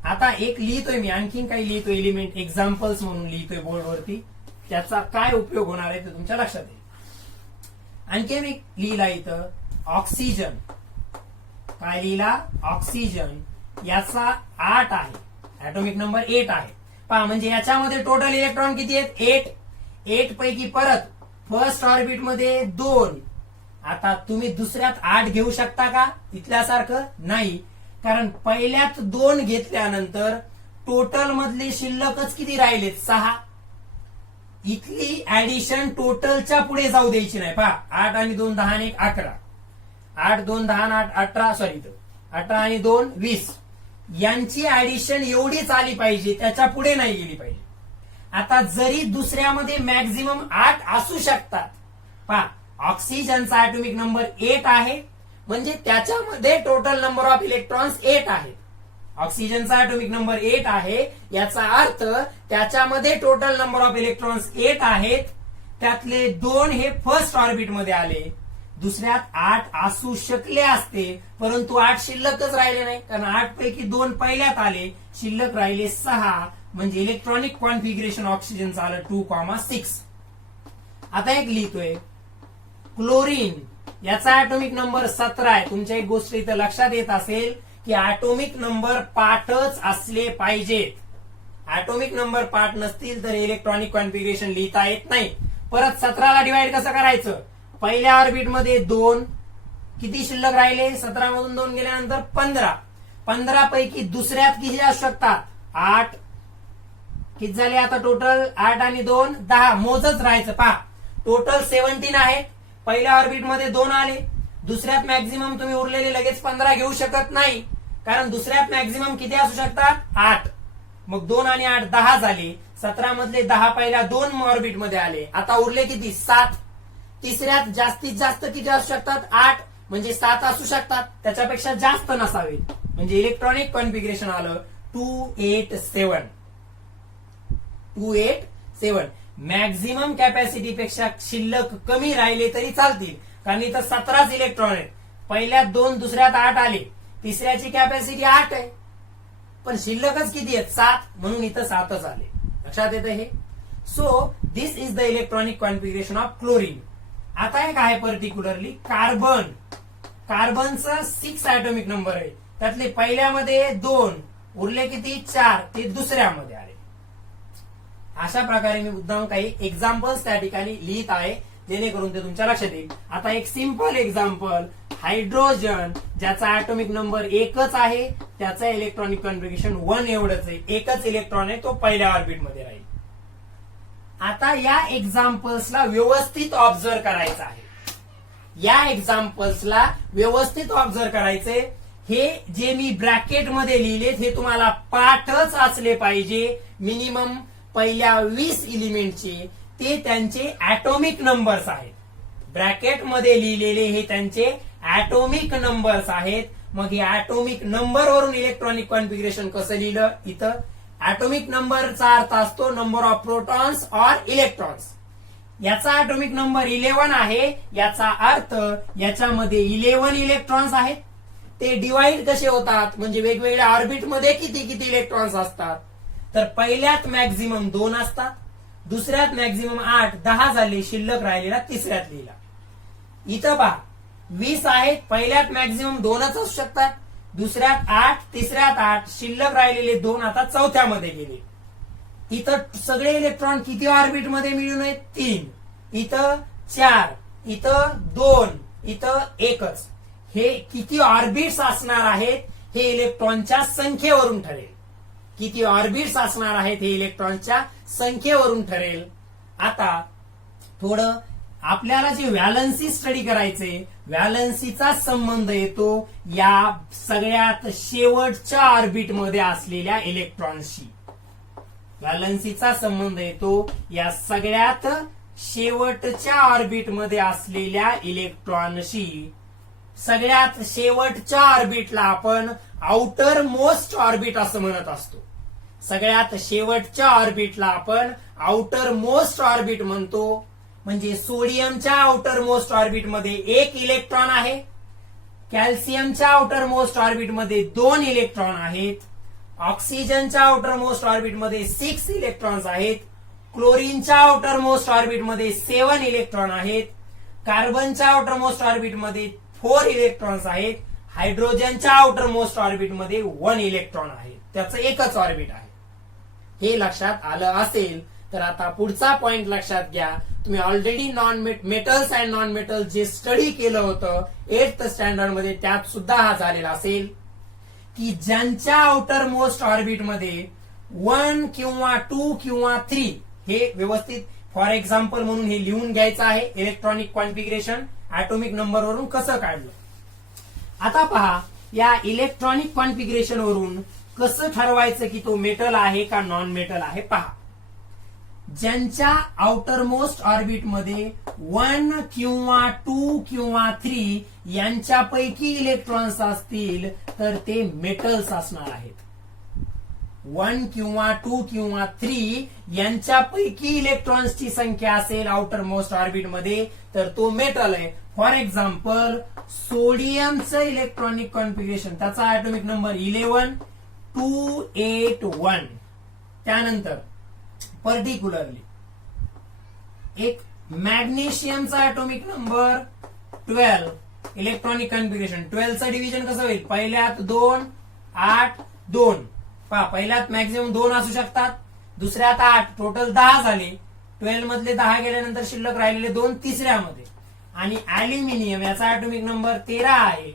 आता एक लिहितोय मी, आणखीन काही लिहितोय एलिमेंट एक्झाम्पल्स म्हणून लिहितोय बोर्डवरती. त्याचा काय उपयोग होणार आहे ते तुमच्या लक्षात येईल. आणखी मी लिहिला इथं ऑक्सिजन. काय लिहिला? ऑक्सिजन. याचा 8 आहे, ऍटॉमिक नंबर 8 आहे. पहा, म्हणजे याच्यामध्ये टोटल इलेक्ट्रॉन किती आहेत? 8. 8 पैकी परत फर्स्ट ऑर्बिट मध्ये 2. आता तुम्ही दुसऱ्यात 8 घेऊ शकता का? इथल्यासारखं नाही, कारण पहिल्यात 2 घेतल्यानंतर टोटल मधले शिल्लकच किती राहिलेत? 6. इथली ऍडिशन टोटलच्या पुढे जाऊ द्यायची नाही. पहा, 8 आणि 2 10 आणि 1 11. 8 2 10 8 18, सॉरी 18 आणि 2 20. यांची ऍडिशन एवढीच आली पाहिजे, त्याच्या पुढे नाही गेली पाहिजे. आता जरी दुसऱ्यामध्ये मॅक्झिमम 8 असू शकतात. पहा, ऑक्सिजनचा ऍटॉमिक नंबर 8 आहे, म्हणजे त्याच्यामध्ये टोटल नंबर ऑफ इलेक्ट्रॉन्स 8 आहेत. ऑक्सिजनचा ऍटॉमिक नंबर 8 आहे, याचा अर्थ त्याच्यामध्ये टोटल नंबर ऑफ इलेक्ट्रॉन्स 8 आहेत. त्यातले 2 हे फर्स्ट ऑर्बिट मध्ये आले. दुसऱ्यात 8 असू शकले असते, परंतु 8 शिल्लकच राहिले नाही, कारण 8 पैकी 2 पहिल्यात आले, शिल्लक राहिले 6. म्हणजे इलेक्ट्रॉनिक कॉन्फिगरेशन ऑक्सिजनचं आलं 2,6. आता एक लिहितोय क्लोरीन. याचा ऍटॉमिक नंबर 17 आहे. तुमच्या एक गोष्ट इथं लक्षात येत असेल की ऍटॉमिक नंबर पाठच असले पाहिजेत. ऍटॉमिक नंबर पाठ नसतील तर इलेक्ट्रॉनिक कॉन्फिगरेशन लिहिता येत नाही. परत 17ला डिवाइड कसं करायचं, पहिल्या ऑर्बिटमध्ये 2, किती शिल्लक राहिले, 17 मधून 2 गेल्यानंतर 15, 15 पैकी दुसऱ्यात किती असू शकतात, 8, किती झाले आता टोटल, 8 आणि 2 10, मोजच राहायचं. पहा टोटल 17 आहे, पहिल्या ऑर्बिटमध्ये 2 आले, दुसऱ्यात मॅक्झिमम तुम्ही उरलेले लगेच 15 घेऊ शकत नाही, कारण दुसऱ्यात मॅक्झिमम किती असू शकतात, 8. मग 2 आणि 8 10 झाले, 17 मधले 10 पहिल्या 2 ऑर्बिटमध्ये आले, आता उरले किती, 7. तिसऱ्यात जास्तीत जास्त किती असू शकतात, 8, म्हणजे 7 असू शकतात, त्याच्यापेक्षा जास्त नसावे, म्हणजे इलेक्ट्रॉनिक कॉन्फिगरेशन आलं 287. 287 मॅक्झिमम कॅपॅसिटी पेक्षा शिल्लक कमी राहिले तरी चालतील, कारण इथं 17च इलेक्ट्रॉन आहेत, पहिल्यात 2 दुसऱ्यात 8 आले, तिसऱ्याची कॅपॅसिटी 8 आहे, पण शिल्लकच किती आहेत, 7, म्हणून इथं 7च आले. लक्षात येतं हे. So this is the electronic configuration of chlorine. आता एक आहे पर्टिक्युलरली कार्बन. कार्बनचा 6 ऍटॉमिक नंबर आहे, त्यातले पहिल्यामध्ये 2 उरले किती, 4, ते दुसऱ्यामध्ये आले. अशा प्रकारे मी मुद्दाम काही एक्झाम्पल्स त्या ठिकाणी लिहित आहे, जेणेकरून ते तुमच्या लक्षात येईल. आता एक सिंपल एक्झाम्पल, हायड्रोजन ज्याचा ऍटॉमिक नंबर 1च आहे, त्याचा इलेक्ट्रॉनिक कॉन्फिगरेशन 1 एवढंच आहे, एकच इलेक्ट्रॉन आहे, तो पहिल्या ऑर्बिटमध्ये राहील. आता या एक्झाम्पल्सला व्यवस्थित ऑब्झर्व करायचं आहे, या एक्झाम्पल्सला व्यवस्थित ऑब्झर्व करायचे. हे जे मी ब्रॅकेटमध्ये लिहिले हे तुम्हाला पाठच असले पाहिजे. मिनिमम पहिल्या 20 एलिमेंटचे ते त्यांचे ऍटॉमिक नंबर्स आहेत. ब्रॅकेटमध्ये लिहिलेले हे त्यांचे ऍटॉमिक नंबर्स आहेत. मग हे ऍटॉमिक नंबरवरून इलेक्ट्रॉनिक कॉन्फिगरेशन कसं लिहिलं, इथं ऍटॉमिक नंबरचा अर्थ असतो number of protons or electrons. याचा ऍटॉमिक नंबर 11 आहे, याचा अर्थ याच्यामध्ये 11 इलेक्ट्रॉन्स आहेत. ते डिवाइड कसे होतात, म्हणजे वेगवेगळ्या ऑर्बिटमध्ये किती किती इलेक्ट्रॉन्स असतात, तर पहिल्यात मॅक्झिमम 2 असतात, दुसऱ्यात मॅक्झिमम 8, 10 झाले, शिल्लक राहिलेला तिसऱ्यात लिहिला. इथं पहा 20 आहेत, पहिल्यात मॅक्झिमम 2च असू शकतात, दुसऱ्यात 8, तिसऱ्यात 8, शिल्लक राहिलेले 2 आता चौथ्यामध्ये गेले. इथं सगळे इलेक्ट्रॉन किती ऑर्बिटमध्ये मिळून आहेत, 3, इथं 4, इथं 2, इथं 1च. हे किती ऑर्बिट्स असणार आहेत हे इलेक्ट्रॉनच्या संख्येवरून ठरेल. किती ऑर्बिट्स असणार आहेत हे इलेक्ट्रॉनच्या संख्येवरून ठरेल. आता थोडं आपल्याला जे व्हॅलन्सी स्टडी करायचे, व्हॅलन्सीचा संबंध येतो या सगळ्यात शेवटच्या ऑर्बिटमध्ये असलेल्या इलेक्ट्रॉनशी. व्हॅलन्सीचा संबंध येतो या सगळ्यात शेवटच्या ऑर्बिटमध्ये असलेल्या इलेक्ट्रॉनशी. सगळ्यात शेवटच्या ऑर्बिटला आपण आउटर मोस्ट ऑर्बिट असं म्हणत असतो. सगळ्यात शेवटच्या ऑर्बिटला आपण आउटर मोस्ट ऑर्बिट म्हणतो. म्हणजे सोडियमच्या आउटर मोस्ट ऑर्बिटमध्ये 1 इलेक्ट्रॉन आहे, कॅल्शियमच्या आउटर मोस्ट ऑर्बिटमध्ये 2 इलेक्ट्रॉन आहेत, ऑक्सिजनच्या आउटर मोस्ट ऑर्बिटमध्ये 6 इलेक्ट्रॉन्स आहेत, क्लोरीनच्या आउटर मोस्ट ऑर्बिटमध्ये 7 इलेक्ट्रॉन आहेत, कार्बनच्या आउटर मोस्ट ऑर्बिटमध्ये 4 इलेक्ट्रॉन्स आहेत, हायड्रोजनच्या आउटर मोस्ट ऑर्बिटमध्ये 1 इलेक्ट्रॉन आहे. त्याचं एकच ऑर्बिट आहे. हे लक्षात आलं असेल तर आता पुढचा पॉइंट लक्षात घ्या. तुम्ही already metals and non metals जे स्टडी केलं होतं 8th स्टँडर्ड मध्ये, त्यात सुद्धा हा झालेला असेल की ज्यांच्या आउटर मोस्ट ऑर्बिटमध्ये 1 किंवा 2 किंवा 3, हे व्यवस्थित फॉर एक्झाम्पल म्हणून हे लिहून घ्यायचं आहे. इलेक्ट्रॉनिक कॉन्फिगरेशन ऍटॉमिक नंबरवरून कसं काढलं. आता पहा या इलेक्ट्रॉनिक कॉन्फिगरेशन वरून कसं ठरवायचं की तो मेटल आहे का नॉन मेटल आहे. पहा, ज्यांच्या आउटर मोस्ट ऑर्बिटमध्ये 1 किंवा 2 किंवा 3 यांच्यापैकी इलेक्ट्रॉन्स असतील तर ते मेटल्स असणार आहेत. 1 किंवा 2 किंवा 3 यांच्यापैकी इलेक्ट्रॉन्सची संख्या असेल आउटर मोस्ट ऑर्बिटमध्ये तर तो मेटल आहे. फॉर एक्झाम्पल सोडियमचं इलेक्ट्रॉनिक कॉन्फिगरेशन, त्याचा ऍटॉमिक नंबर 11, 281. त्यानंतर पर्टिक्युलरली एक मॅग्नेशियमचा ऍटॉमिक नंबर 12, इलेक्ट्रॉनिक कॉन्फिगरेशन 12चं डिव्हिजन कसं होईल, पहिल्यात 2, 8, 2. पहा पहिल्यात मॅक्झिमम 2 असू शकतात, दुसऱ्यात 8, टोटल 10 झाले, 12 मधले 10 गेल्यानंतर शिल्लक राहिलेले 2 तिसऱ्यामध्ये. आणि अॅल्युमिनियम याचा ॲटॉमिक नंबर 13 आहे.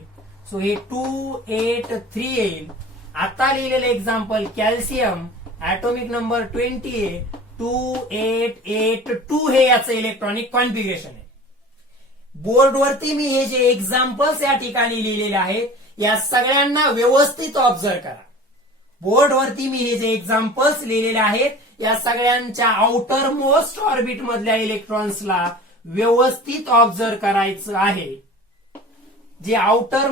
सो हे 283 येईल. आता लिहिलेलं एक्झाम्पल कॅल्शियम ॲटॉमिक नंबर 20 आहे. 2882 हे याचं इलेक्ट्रॉनिक कॉन्फिगरेशन आहे. बोर्डवरती मी हे जे एक्झाम्पल्स या ठिकाणी लिहिलेले आहेत या सगळ्यांना व्यवस्थित ऑब्झर्व करा. बोर्डवरती मी हे जे एक्झाम्पल्स लिहिलेले आहेत या सगळ्यांच्या आउटर मोस्ट ऑर्बिट मधल्या इलेक्ट्रॉन्सला व्यवस्थित ऑब्झर्व करायचं आहे. जे आउटर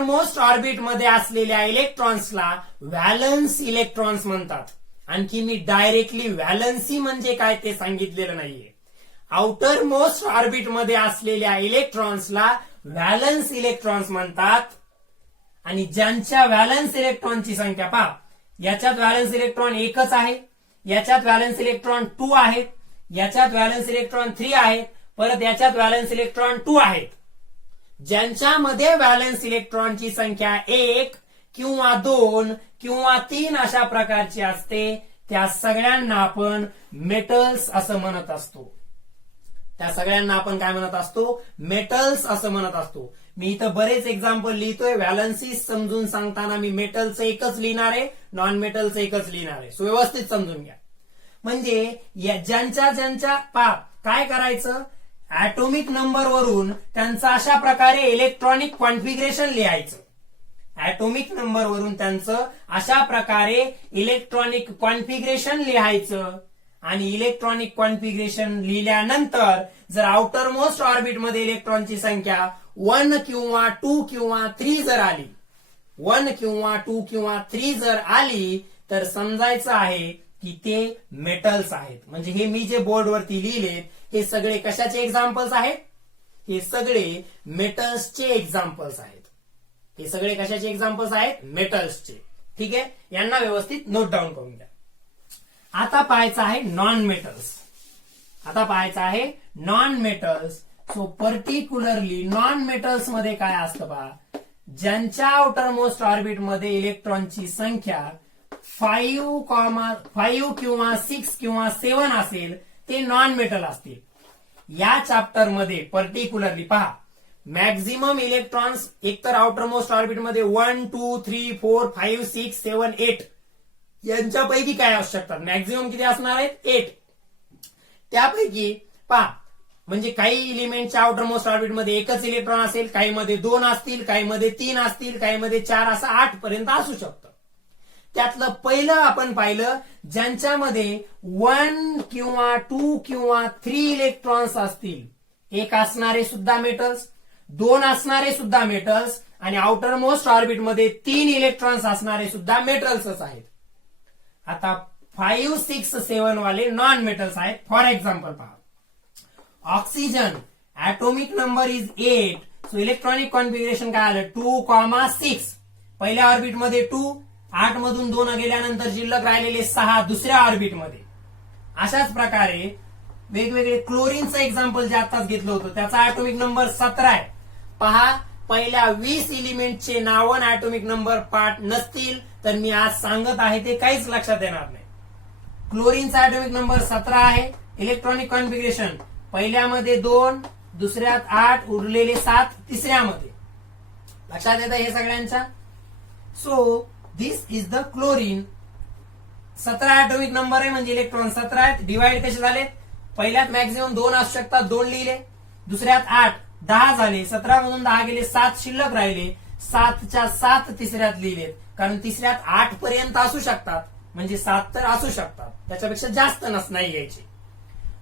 मोस्ट ऑर्बिट मध्ये असलेल्या इलेक्ट्रॉन्सला व्हॅलन्स इलेक्ट्रॉन्स म्हणतात. आणखी मी डायरेक्टली व्हॅलन्सी म्हणजे काय ते सांगितलेलं नाहीये. आउटर मोस्ट ऑर्बिट मध्ये असलेल्या इलेक्ट्रॉन्सला व्हॅलन्स इलेक्ट्रॉन्स म्हणतात. आणि ज्यांच्या व्हॅलन्स इलेक्ट्रॉनची संख्या पहा, याच्यात व्हॅलन्स इलेक्ट्रॉन एकच आहे, याच्यात व्हॅलन्स इलेक्ट्रॉन 2 आहेत, याच्यात व्हॅलन्स इलेक्ट्रॉन 3 आहेत, परत याच्यात व्हॅलन्स इलेक्ट्रॉन 2 आहेत. ज्यांच्यामध्ये व्हॅलन्स इलेक्ट्रॉनची संख्या 1 किंवा 2 किंवा 3 अशा प्रकारची असते त्या सगळ्यांना आपण मेटल्स असं म्हणत असतो. त्या सगळ्यांना आपण काय म्हणत असतो? मेटल्स असं म्हणत असतो. मी इथं बरेच एक्झाम्पल लिहितोय. व्हॅलन्सी समजून सांगताना मी मेटलचं एकच लिहिणार आहे, नॉन मेटलचं एकच लिहिणार आहे. सो व्यवस्थित समजून घ्या. म्हणजे ज्यांच्या काय करायचं, ऍटॉमिक नंबरवरून त्यांचं अशा प्रकारे इलेक्ट्रॉनिक कॉन्फिगरेशन लिहायचं. ऍटॉमिक नंबरवरून त्यांचं अशा प्रकारे इलेक्ट्रॉनिक कॉन्फिगरेशन लिहायचं. आणि इलेक्ट्रॉनिक कॉन्फिगरेशन लिहिल्यानंतर जर आउटर मोस्ट ऑर्बिट मध्ये इलेक्ट्रॉनची संख्या 1 किंवा 2 किंवा 3 जर आली, 1 किंवा 2 किंवा 3 जर आली तर समजायचं आहे की ते मेटल्स आहेत. म्हणजे हे मी जे बोर्डवरती लिहिले हे सगळे कशाचे एक्झाम्पल्स आहेत? हे सगळे मेटल्सचे एक्झाम्पल्स आहेत. हे सगळे कशाचे एक्झाम्पल्स आहेत? मेटल्सचे. ठीक आहे, यांना व्यवस्थित नोट डाऊन करून द्या. आता पाहायचं आहे non metals. So particularly non metals मध्ये काय असतं पहा, ज्यांच्या आउटर मोस्ट ऑर्बिट मध्ये इलेक्ट्रॉनची संख्या 5 किंवा 6 किंवा 7 असेल ते नॉन मेटल असतील. या चॅप्टर मध्ये पर्टिक्युलरली पहा, मॅक्झिमम इलेक्ट्रॉन्स एकतर आउटर मोस्ट ऑर्बिट मध्ये 1, 2, 3, 4, 5, 6, 7, 8 यांच्यापैकी काय असू शकतात? मॅक्झिमम किती असणार आहेत? 8. त्यापैकी पहा, म्हणजे काही एलिमेंटच्या आउटर मोस्ट ऑर्बिट मध्ये एकच इलेक्ट्रॉन असेल, काही मध्ये 2 असतील, काही मध्ये 3 असतील, काही मध्ये 4, असं 8 पर्यंत असू शकतं. त्यातलं पहिलं आपण पाहिलं ज्यांच्यामध्ये 1 किंवा 2 किंवा 3 इलेक्ट्रॉन्स असतील. एक असणारे सुद्धा मेटल्स, 2 असणारे सुद्धा मेटल्स आणि आउटर मोस्ट ऑर्बिट मध्ये 3 इलेक्ट्रॉन्स असणारे सुद्धा मेटल्सच आहेत. आता 5, 6, 7 वाले नॉन मेटल्स आहेत. फॉर एक्झाम्पल पहा, oxygen atomic number is 8. So electronic configuration काय आलं? 2,6. पहिल्या ऑर्बिट मध्ये 2, 8 मधून 2 गेल्यानंतर शिल्लक राहिलेले 6 दुसऱ्या ऑर्बिट मध्ये. अशाच प्रकारे वेगवेगळे क्लोरीनचं एक्झाम्पल जे आताच घेतलं होतं त्याचा ऍटॉमिक नंबर 17 आहे. पहा, पहिल्या 20 एलिमेंटचे नावं ऍटॉमिक नंबर पाठ नसतील तर मी आज सांगत आहे ते काहीच लक्षात येणार नाही. क्लोरीनचा ऍटॉमिक नंबर 17 आहे. इलेक्ट्रॉनिक कॉन्फिगरेशन पहिल्यामध्ये 2, दुसऱ्यात 8, उरलेले 7 तिसऱ्यामध्ये. लक्षात येतं हे सगळ्यांच्या? So this is the chlorine. 17 atomic number आहे म्हणजे इलेक्ट्रॉन 17 आहेत. डिवाइड कसे झाले? पहिल्यात मॅक्झिमम 2 असू शकतात, 2 लिहिले. दुसऱ्यात 8, 10 झाले. 17 मधून 10 गेले, 7 शिल्लक राहिले. 7च्या 7 तिसऱ्यात लिहिलेत, कारण तिसऱ्यात 8 पर्यंत असू शकतात, म्हणजे 7 तर असू शकतात, त्याच्यापेक्षा जास्त नाही घ्यायचे.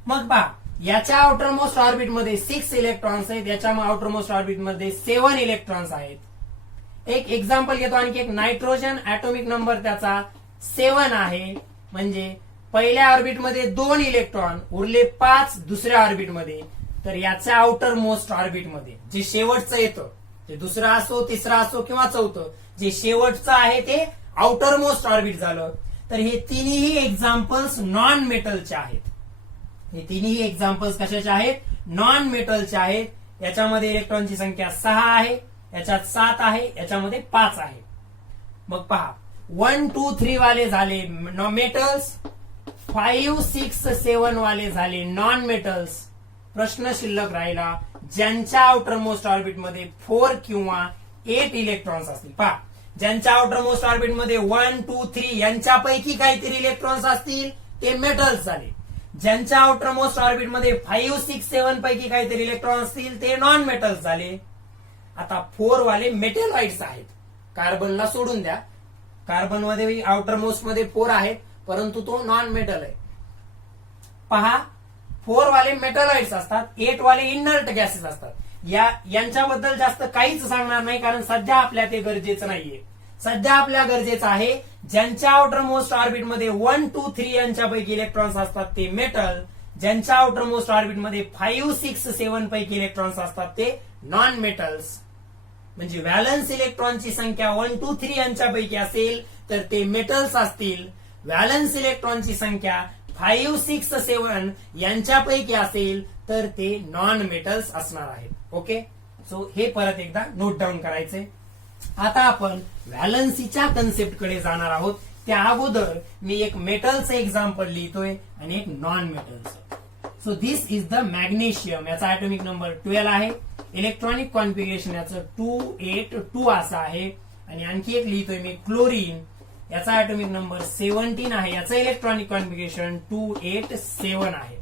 मग पहा, याच्या आउटर मोस्ट ऑर्बिट मध्ये 6 इलेक्ट्रॉन्स आहेत, याच्या आउटर मोस्ट ऑर्बिट मध्ये 7 इलेक्ट्रॉन्स आहेत. एक एक्झाम्पल घेतो आणखी एक, नायट्रोजन ऍटॉमिक नंबर त्याचा 7 आहे. म्हणजे पहिल्या ऑर्बिटमध्ये 2 इलेक्ट्रॉन, उरले 5 दुसऱ्या ऑर्बिटमध्ये. तर याच्या आउटर मोस्ट ऑर्बिटमध्ये जे शेवटचं येतं, ते दुसरा असो, तिसरा असो किंवा चौथं, जे शेवटचं आहे ते आउटर मोस्ट ऑर्बिट झालं. तर हे तिन्ही एक्झाम्पल्स नॉन मेटलचे आहेत. हे तिन्ही एक्झाम्पल्स कशाचे आहेत? नॉन मेटलचे आहेत. याच्यामध्ये इलेक्ट्रॉनची संख्या 6 आहे, याच्यात 7 आहे, याच्यामध्ये 5 आहे. मग पहा, 1, 2, 3 वाले झाले मेटल्स, 5, 6, 7 वाले झाले नॉन मेटल्स. प्रश्न शिल्लक राहिला ज्यांच्या आउटर मोस्ट ऑर्बिटमध्ये 4 किंवा 8 इलेक्ट्रॉन्स असतील. पहा, ज्यांच्या आउटर मोस्ट ऑर्बिटमध्ये 1, 2, 3 यांच्यापैकी काहीतरी इलेक्ट्रॉन्स असतील ते मेटल्स झाले. ज्यांच्या आउटर मोस्ट ऑर्बिटमध्ये 5, 6, 7 पैकी काहीतरी इलेक्ट्रॉन असतील ते नॉन मेटल्स झाले. आता 4 वाले मेटलॉइड्स आहेत. कार्बनला सोडून द्या, कार्बन मध्ये आउटर मोस्ट मध्ये 4 आहेत, परंतु तो नॉन मेटल आहे. पहा, 4 वाले मेटलॉइड्स असतात, 8 वाले इनर्ट गॅसेस असतात. यांच्याबद्दल जास्त काहीच सांगणार नाही, कारण सध्या आपल्या ते गरजेचं नाहीये. सध्या आपल्या गरजेचं आहे ज्यांच्या आउटर मोस्ट ऑर्बिटमध्ये 1, 2, 3 यांच्यापैकी इलेक्ट्रॉन्स असतात ते मेटल. ज्यांच्या आउटर मोस्ट ऑर्बिटमध्ये 5, 6, 7 पैकी इलेक्ट्रॉन्स असतात ते नॉन मेटल्स. म्हणजे व्हॅलन्स इलेक्ट्रॉनची संख्या 1, 2, 3 यांच्यापैकी असेल तर ते मेटल्स असतील. व्हॅलन्स इलेक्ट्रॉनची संख्या 5, 6, 7 यांच्यापैकी असेल तर ते नॉन मेटल्स असणार आहेत. ओके, सो हे परत एकदा नोट डाऊन करायचंय. आता आपण व्हॅलन्सीच्या कन्सेप्टकडे जाणार आहोत. त्या अगोदर मी एक मेटलचं एक्झाम्पल लिहितोय आणि एक नॉन मेटलचं. So this is the magnesium. याचा ऍटॉमिक नंबर 12 आहे. इलेक्ट्रॉनिक कॉन्फिगरेशन याचं 282 असं आहे. आणि आणखी एक लिहितोय मी क्लोरीन. याचा ऍटॉमिक नंबर 17 आहे. याचं इलेक्ट्रॉनिक कॉन्फिगरेशन 287 आहे.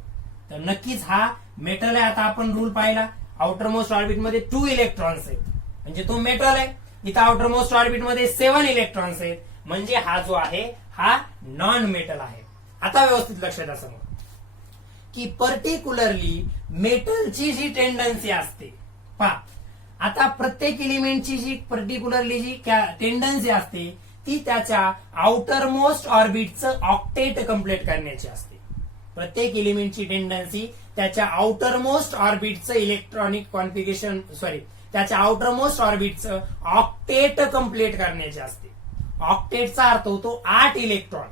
तर नक्कीच हा मेटल आहे. आता आपण रूल पाहिला, आउटर मोस्ट ऑर्बिटमध्ये 2 इलेक्ट्रॉन्स आहेत म्हणजे तो मेटल आहे. इथं आउटर मोस्ट ऑर्बिटमध्ये 7 इलेक्ट्रॉन्स आहेत म्हणजे हा जो आहे हा नॉन मेटल आहे. आता व्यवस्थित लक्ष द्या समोर की पर्टिक्युलरली मेटलची जी टेंडन्सी असते. पहा, आता प्रत्येक एलिमेंटची जी पर्टिक्युलरली जी टेंडन्सी असते ती त्याच्या आउटर मोस्ट ऑर्बिटचं ऑक्टेट कम्प्लीट करण्याची असते. प्रत्येक एलिमेंटची टेंडन्सी त्याच्या आउटर मोस्ट ऑर्बिटचं इलेक्ट्रॉनिक कॉन्फिगरेशन त्याच्या आउटर मोस्ट ऑर्बिटचं ऑक्टेट कम्प्लीट करण्याची असते. ऑक्टेटचा अर्थ होतो 8 इलेक्ट्रॉन.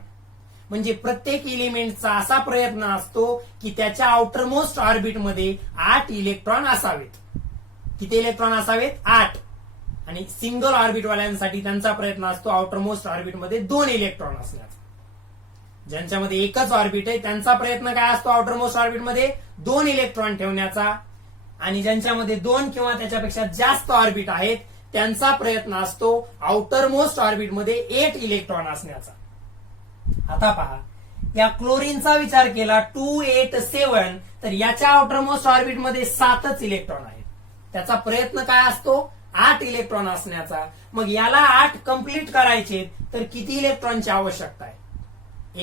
म्हणजे प्रत्येक एलिमेंटचा असा प्रयत्न असतो की त्याच्या आउटर मोस्ट ऑर्बिटमध्ये 8 इलेक्ट्रॉन असावेत. किती इलेक्ट्रॉन असावेत? 8. आणि सिंगल ऑर्बिटवाल्यांसाठी त्यांचा प्रयत्न असतो आउटर मोस्ट ऑर्बिटमध्ये 2 इलेक्ट्रॉन असण्याचा. ज्यांच्यामध्ये एकच ऑर्बिट आहे त्यांचा प्रयत्न काय असतो आउटर मोस्ट ऑर्बिटमध्ये 2 इलेक्ट्रॉन ठेवण्याचा. आणि ज्यांच्यामध्ये 2 किंवा त्याच्यापेक्षा जास्त ऑर्बिट आहेत त्यांचा प्रयत्न असतो आउटर मोस्ट ऑर्बिटमध्ये 8 इलेक्ट्रॉन असण्याचा. आता पहा, या क्लोरीनचा विचार केला 287 तर याच्या आउटर मोस्ट ऑर्बिटमध्ये 7च इलेक्ट्रॉन आहेत. त्याचा प्रयत्न काय असतो 8 इलेक्ट्रॉन असण्याचा. मग याला 8 कंप्लीट करायचे तर किती इलेक्ट्रॉनची आवश्यकता आहे?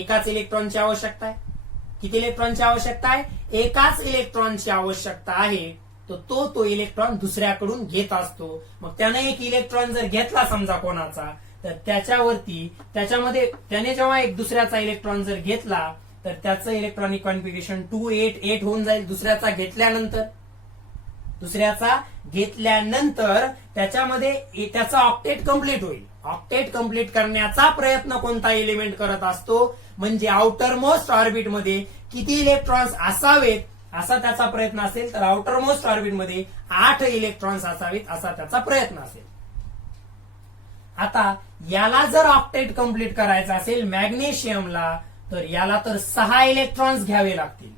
एकाच इलेक्ट्रॉनची आवश्यकता आहे. किती इलेक्ट्रॉनची आवश्यकता आहे? एकाच इलेक्ट्रॉनची आवश्यकता आहे. तो इलेक्ट्रॉन दुसऱ्याकडून घेत असतो. मग त्याने एक इलेक्ट्रॉन जर घेतला समजा कोणाचा तर त्याच्यामध्ये त्याने जेव्हा एक दुसऱ्याचा इलेक्ट्रॉन जर घेतला तर त्याचं इलेक्ट्रॉनिक कॉन्फिगरेशन 288 होऊन जाईल. दुसऱ्याचा घेतल्यानंतर त्याच्यामध्ये त्याचा ऑक्टेट कम्प्लीट होईल. ऑक्टेट कम्प्लीट करण्याचा प्रयत्न कोणता एलिमेंट करत असतो म्हणजे आउटर मोस्ट ऑर्बिटमध्ये किती इलेक्ट्रॉन्स असावेत असा त्याचा प्रयत्न असेल तर आउटर मोस्ट ऑर्बिटमध्ये 8 इलेक्ट्रॉन्स असावेत असा त्याचा प्रयत्न असेल. आता याला जर ऑक्टेट कम्प्लीट करायचा असेल मॅग्नेशियमला तर याला तर 6 इलेक्ट्रॉन्स घ्यावे लागतील.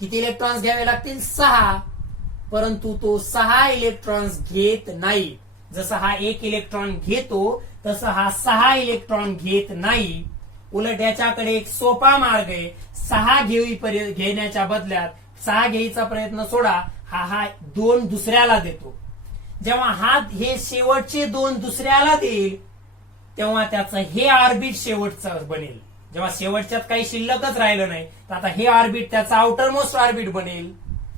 किती इलेक्ट्रॉन्स घ्यावे लागतील? 6. परंतु तो 6 इलेक्ट्रॉन्स घेत नाही. जसं हा 1 इलेक्ट्रॉन घेतो तसं हा 6 इलेक्ट्रॉन घेत नाही. उलट याच्याकडे एक सोपा मार्ग आहे. 6 घेण्याच्या बदल्यात 6 घ्यायचा प्रयत्न सोडा, हा 2 दुसऱ्याला देतो. जेव्हा हे शेवटचे 2 दुसऱ्याला देईल तेव्हा त्याचं हे ऑर्बिट शेवटचं बनेल. जेव्हा शेवटच्यात काही शिल्लकच राहिलं नाही तर आता हे ऑर्बिट त्याचं आउटर मोस्ट ऑर्बिट बनेल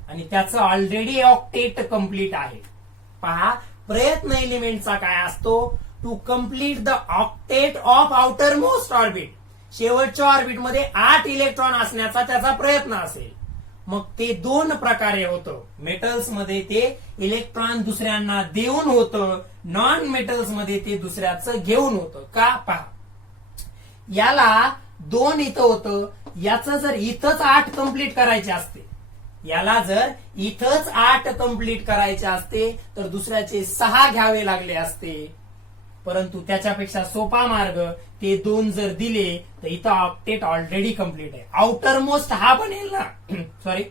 आणि त्याचं ऑलरेडी ऑक्टेट कम्प्लीट आहे. पहा, प्रयत्न एलिमेंटचा काय असतो? To complete the octet of outer most orbit. शेवटच्या ऑर्बिटमध्ये 8 इलेक्ट्रॉन असण्याचा त्याचा प्रयत्न असेल. मग ते 2 प्रकारे होतं. मेटल्समध्ये ते इलेक्ट्रॉन दुसऱ्यांना देऊन होतं, नॉन मेटल्समध्ये ते दुसऱ्याचं घेऊन होतं. का? पहा, याला 2 इथं होतं. याचं जर इथंच 8 कंप्लीट करायचे असते, याला जर इथंच 8 कंप्लीट करायचे असते तर दुसऱ्याचे 6 घ्यावे लागले असते. परंतु त्याच्यापेक्षा सोपा मार्ग ते 2 जर दिले तर इथं ऑक्टेट ऑलरेडी कम्प्लीट आहे. आउटर मोस्ट हा बनेल ना सॉरी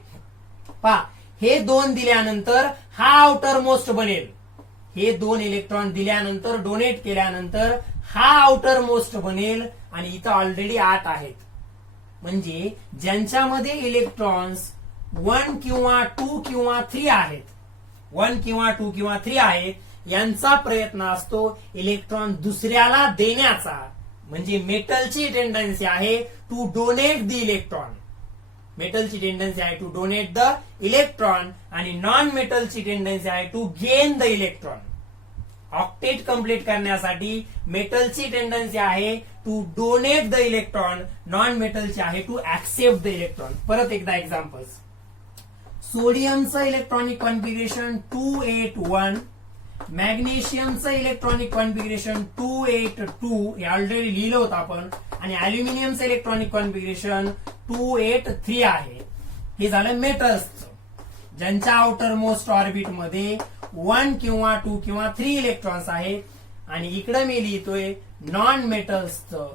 पहा, हे 2 दिल्यानंतर हा आउटर मोस्ट बनेल. हे 2 इलेक्ट्रॉन दिल्यानंतर डोनेट केल्यानंतर हा आउटर मोस्ट बनेल आणि इथं ऑलरेडी 8 आहेत. म्हणजे ज्यांच्यामध्ये इलेक्ट्रॉन्स 1 किंवा 2 किंवा 3 आहेत, 1 किंवा 2 किंवा 3 आहेत, यांचा प्रयत्न असतो इलेक्ट्रॉन दुसऱ्याला देण्याचा. म्हणजे मेटलची टेंडन्सी आहे टू डोनेट द इलेक्ट्रॉन. मेटलची टेंडन्सी आहे टू डोनेट द इलेक्ट्रॉन आणि नॉन मेटलची टेंडन्सी आहे to gain the electron. Octet complete करण्यासाठी मेटलची टेंडन्सी आहे to donate the electron, non मेटलची आहे टू ऍक्सेप्ट द इलेक्ट्रॉन. परत एकदा एक्झाम्पल्स. सोडियमचं इलेक्ट्रॉनिक कॉन्फिगरेशन 281, मॅग्नेशियमचं इलेक्ट्रॉनिक कॉन्फिगरेशन 282, हे ऑलरेडी लिहिलं होतं आपण, आणि अल्युमिनियमचं इलेक्ट्रॉनिक कॉन्फिगरेशन 283 आहे. हे झालं मेटल्सचं, ज्यांच्या आउटर मोस्ट ऑर्बिट मध्ये 1 किंवा 2 किंवा 3 इलेक्ट्रॉन्स आहेत. आणि इकडे मी लिहितोय नॉन मेटल्सचं,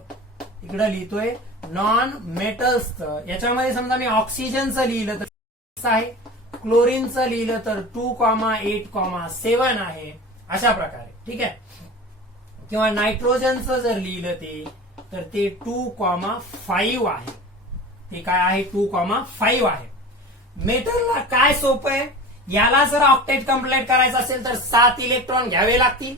इकडे लिहितोय नॉन मेटल्सचं. याच्यामध्ये समजा मी ऑक्सिजनचं लिहिलं तर आहे, क्लोरीनचं लिहिलं तर 2,8,7 आहे, अशा प्रकारे. ठीक आहे. किंवा नायट्रोजनचं जर लिहिलं तर ते 2,5 आहे. ते काय आहे? 2,5 आहे. मेटलला काय सोपं आहे, याला जर ऑक्टेट कंप्लीट करायचं असेल तर 7 इलेक्ट्रॉन घ्यावे लागतील.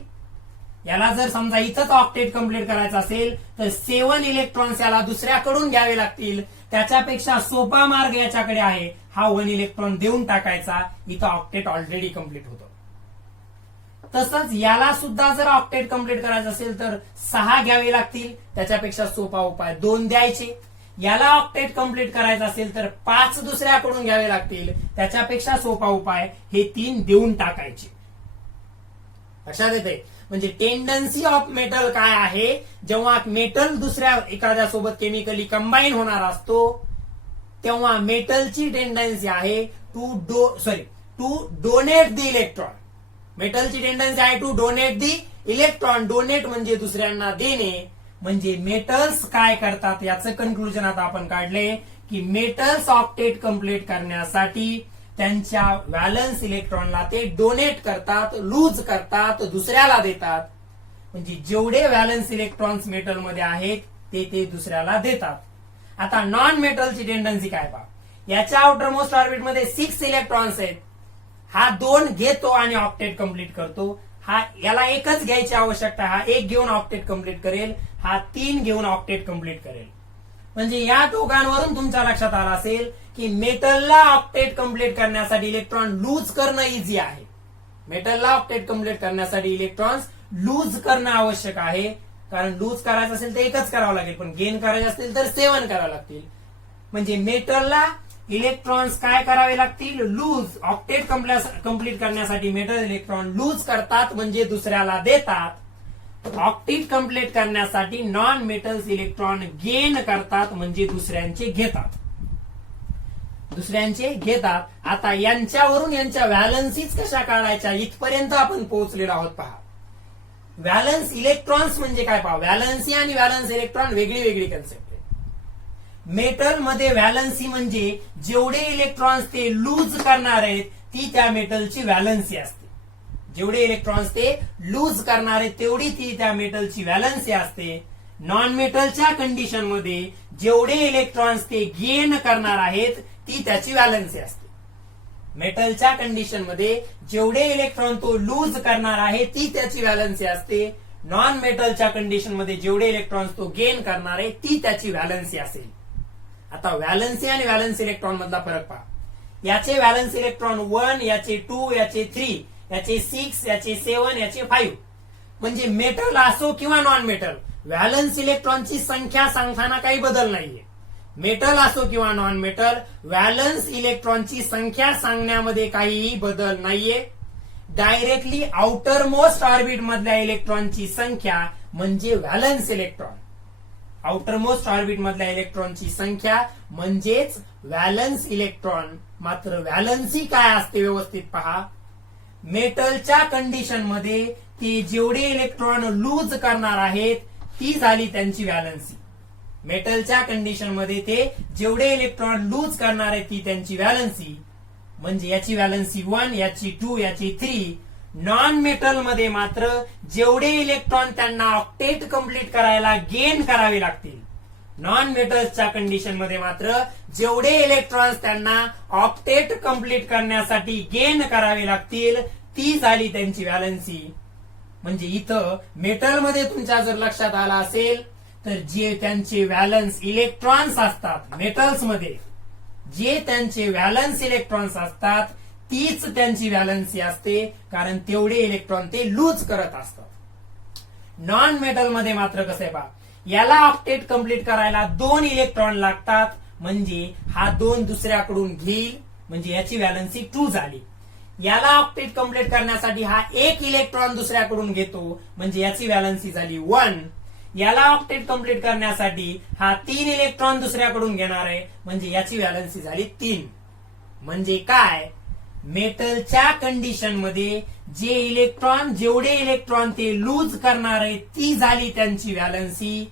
याला जर समजा इथंच ऑक्टेट कंप्लीट करायचं असेल तर 7 इलेक्ट्रॉन्स याला दुसऱ्याकडून घ्यावे लागतील. त्याच्यापेक्षा सोपा मार्ग याच्याकडे आहे, हा 1 इलेक्ट्रॉन देऊन टाकायचा. इथं ऑक्टेट ऑलरेडी कंप्लीट होतं. तसंच याला सुद्धा जर ऑक्टेट कंप्लीट करायचं असेल तर 6 घ्यावे लागतील. त्याच्यापेक्षा सोपा उपाय 2 द्यायचे. याला ऑक्टेट कंप्लीट करायचं असेल तर 5 दुसऱ्याकडून घ्यावे लागतील. त्याच्यापेक्षा सोपा उपाय हे 3 देऊन टाकायचे. लक्षात येते? म्हणजे टेंडन्सी ऑफ मेटल काय आहे, जेव्हा मेटल दुसऱ्या एखाद्या सोबत केमिकली कंबाईन होणार असतो तेव्हा मेटलची टेंडन्सी आहे टू डोनेट द इलेक्ट्रॉन. मेटलची टेंडन्सी आहे to donate the electron. Donate म्हणजे दुसऱ्यांना देणे. म्हणजे मेटल्स काय करतात याचं कन्क्लुजन आता आपण काढले की मेटल्स ऑक्टेट कंप्लीट करण्यासाठी त्यांच्या व्हॅलन्स इलेक्ट्रॉनला ते डोनेट करतात, लूज करतात, दुसऱ्याला देतात. म्हणजे जेवढे व्हॅलन्स इलेक्ट्रॉन्स मेटलमध्ये आहेत ते दुसऱ्याला देतात. आता नॉन मेटलची टेंडन्सी काय पहा. याच्या आउटर मोस्ट ऑर्बिट मध्ये 6 इलेक्ट्रॉन्स आहेत. हा 2 घेतो आणि ऑक्टेट कंप्लीट करतो. याला एकच घ्यायची आवश्यकता, हा 1 घेऊन ऑक्टेट कंप्लीट करेल, हा 3 घेऊन ऑक्टेट कंप्लीट करेल. म्हणजे या दोघांवरून तुमच्या लक्षात आलं असेल की मेटलला ऑक्टेट कंप्लीट करण्यासाठी इलेक्ट्रॉन लूज करणं इझी आहे. मेटलला ऑक्टेट कंप्लीट करण्यासाठी इलेक्ट्रॉन्स लूज करणं आवश्यक आहे. कारण लूज करायचं असेल तर एकच करावं लागेल, पण गेन करायचे असतील तर 7 करावं लागतील. म्हणजे मेटलला इलेक्ट्रॉन्स काय करावे लागतील? लूज. ऑक्टेट कंप्लीट करण्यासाठी मेटल इलेक्ट्रॉन लूज करतात म्हणजे दुसऱ्याला देतात. ऑक्टेट कंप्लीट करण्यासाठी नॉन मेटल्स इलेक्ट्रॉन गेन करतात म्हणजे दुसऱ्यांचे घेतात. आता यांच्यावरून यांच्या व्हॅलन्सीज कशा काढायच्या इथपर्यंत आपण पोहोचलेलो आहोत. पहा, व्हॅलन्स इलेक्ट्रॉन्स म्हणजे काय पहा. व्हॅलन्सी आणि व्हॅलन्स इलेक्ट्रॉन वेगळी कन्सेप्ट आहे. मेटलमध्ये व्हॅलन्सी म्हणजे जेवढे इलेक्ट्रॉन्स ते लूज करणार आहेत ती त्या मेटलची व्हॅलन्सी असते. जेवढे इलेक्ट्रॉन्स ते लूज करणार आहेत तेवढी ती त्या मेटलची व्हॅलन्सी असते. नॉन मेटलच्या कंडिशन मध्ये जेवढे इलेक्ट्रॉन्स ते गेन करणार आहेत ती त्याची व्हॅलन्सी असते. मेटलच्या कंडिशन मध्ये जेवढे इलेक्ट्रॉन तो लूज करणार आहे ती त्याची व्हॅलन्सी असते. नॉन मेटलच्या कंडिशन मध्ये जेवढे इलेक्ट्रॉन्स तो गेन करणार आहे ती त्याची व्हॅलन्सी असेल. आता व्हॅलन्सी आणि व्हॅलन्स इलेक्ट्रॉन मधला फरक पहा. याचे व्हॅलन्स इलेक्ट्रॉन 1, याचे 2, याचे 3, याचे 6, याचे 7, याचे 5. म्हणजे मेटल असो किंवा नॉन मेटल, व्हॅलन्स इलेक्ट्रॉनची संख्या सांगताना काही बदल नाहीये. मेटल असो किंवा नॉन मेटल, व्हॅलन्स इलेक्ट्रॉनची संख्या सांगण्यामध्ये काहीही बदल नाहीये. डायरेक्टली आउटर मोस्ट ऑर्बिट मधल्या इलेक्ट्रॉनची संख्या म्हणजे valence electron. Outer most orbit मधल्या इलेक्ट्रॉनची संख्या म्हणजेच व्हॅलन्स इलेक्ट्रॉन. मात्र व्हॅलन्सी काय असते व्यवस्थित पहा. मेटलच्या कंडिशन मध्ये ते जेवढे इलेक्ट्रॉन लूज करणार आहेत ती झाली त्यांची व्हॅलन्सी. मेटलच्या कंडिशन मध्ये ते जेवढे इलेक्ट्रॉन लूज करणार आहेत ती त्यांची व्हॅलन्सी. म्हणजे याची व्हॅलन्सी 1, याची 2, याची 3. नॉन मेटल मध्ये मात्र जेवढे इलेक्ट्रॉन त्यांना ऑक्टेट कंप्लीट करायला गेन करावे लागतील, नॉन मेटल्सच्या कंडिशन मध्ये मात्र जेवढे इलेक्ट्रॉन्स त्यांना ऑक्टेट कंप्लीट करण्यासाठी गेन करावे लागतील ती झाली त्यांची व्हॅलन्सी. म्हणजे इथं मेटलमध्ये तुमच्या जर लक्षात आला असेल तर जे त्यांचे व्हॅलन्स इलेक्ट्रॉन्स असतात मेटल्समध्ये, जे त्यांचे व्हॅलन्स इलेक्ट्रॉन्स असतात तीच त्यांची व्हॅलन्सी असते, कारण तेवढे इलेक्ट्रॉन ते लूज करत असतात. नॉन मेटलमध्ये मात्र कसं आहे पहा, याला ऑक्टेट कंप्लीट करायला 2 इलेक्ट्रॉन लागतात, म्हणजे हा 2 दुसऱ्याकडून घेईल, म्हणजे याची व्हॅलन्सी 2 झाली. याला ऑक्टेट कंप्लीट करण्यासाठी हा 1 इलेक्ट्रॉन दुसऱ्याकडून घेतो, म्हणजे याची व्हॅलन्सी झाली 1. याला ऑक्टेट कंप्लीट करण्यासाठी हा 3 इलेक्ट्रॉन दुसऱ्याकडून घेणार आहे, म्हणजे याची व्हॅलन्सी झाली 3. म्हणजे काय, मेटलच्या कंडिशन मध्ये जेवढे इलेक्ट्रॉन ते लूज करणार आहे ती झाली त्यांची व्हॅलन्सी.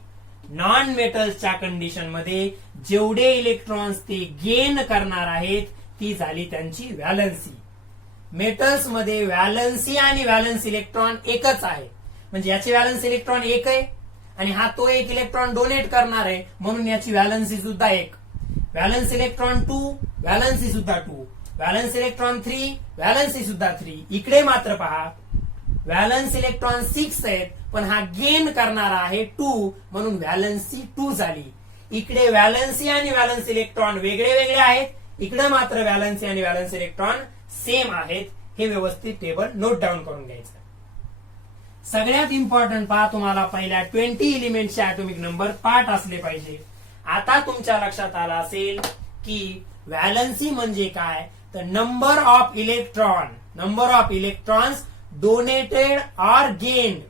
नॉन मेटल्सच्या कंडिशन मध्ये जेवढे इलेक्ट्रॉन्स ते गेन करणार आहेत ती झाली त्यांची व्हॅलन्सी. मेटल्स मध्ये व्हॅलन्सी आणि व्हॅलन्स इलेक्ट्रॉन एकच आहे, म्हणजे याची व्हॅलन्स इलेक्ट्रॉन 1 आहे आणि हा तो 1 इलेक्ट्रॉन डोनेट करणार आहे, म्हणून याची व्हॅलन्सी सुद्धा 1. व्हॅलन्स इलेक्ट्रॉन 2, व्हॅलन्सी सुद्धा 2. व्हॅलन्स इलेक्ट्रॉन 3, व्हॅलन्सी सुद्धा 3. इकडे मात्र पहा, व्हॅलन्स इलेक्ट्रॉन 6 आहेत, पण हा गेन करणारा आहे 2, म्हणून व्हॅलन्सी 2 झाली. इकडे व्हॅलन्सी आणि व्हॅलन्स इलेक्ट्रॉन वेगळे वेगळे आहेत, इकडे मात्र व्हॅलन्सी आणि व्हॅलन्स इलेक्ट्रॉन सेम आहेत. हे व्यवस्थित टेबल नोट डाऊन करून घ्यायचं. सगळ्यात इम्पॉर्टंट पहा, तुम्हाला पहिल्या 20 एलिमेंटचे ऍटॉमिक नंबर पाठ असले पाहिजे. आता तुमच्या लक्षात आला असेल की व्हॅलन्सी म्हणजे काय, तर number of electrons donated or gained.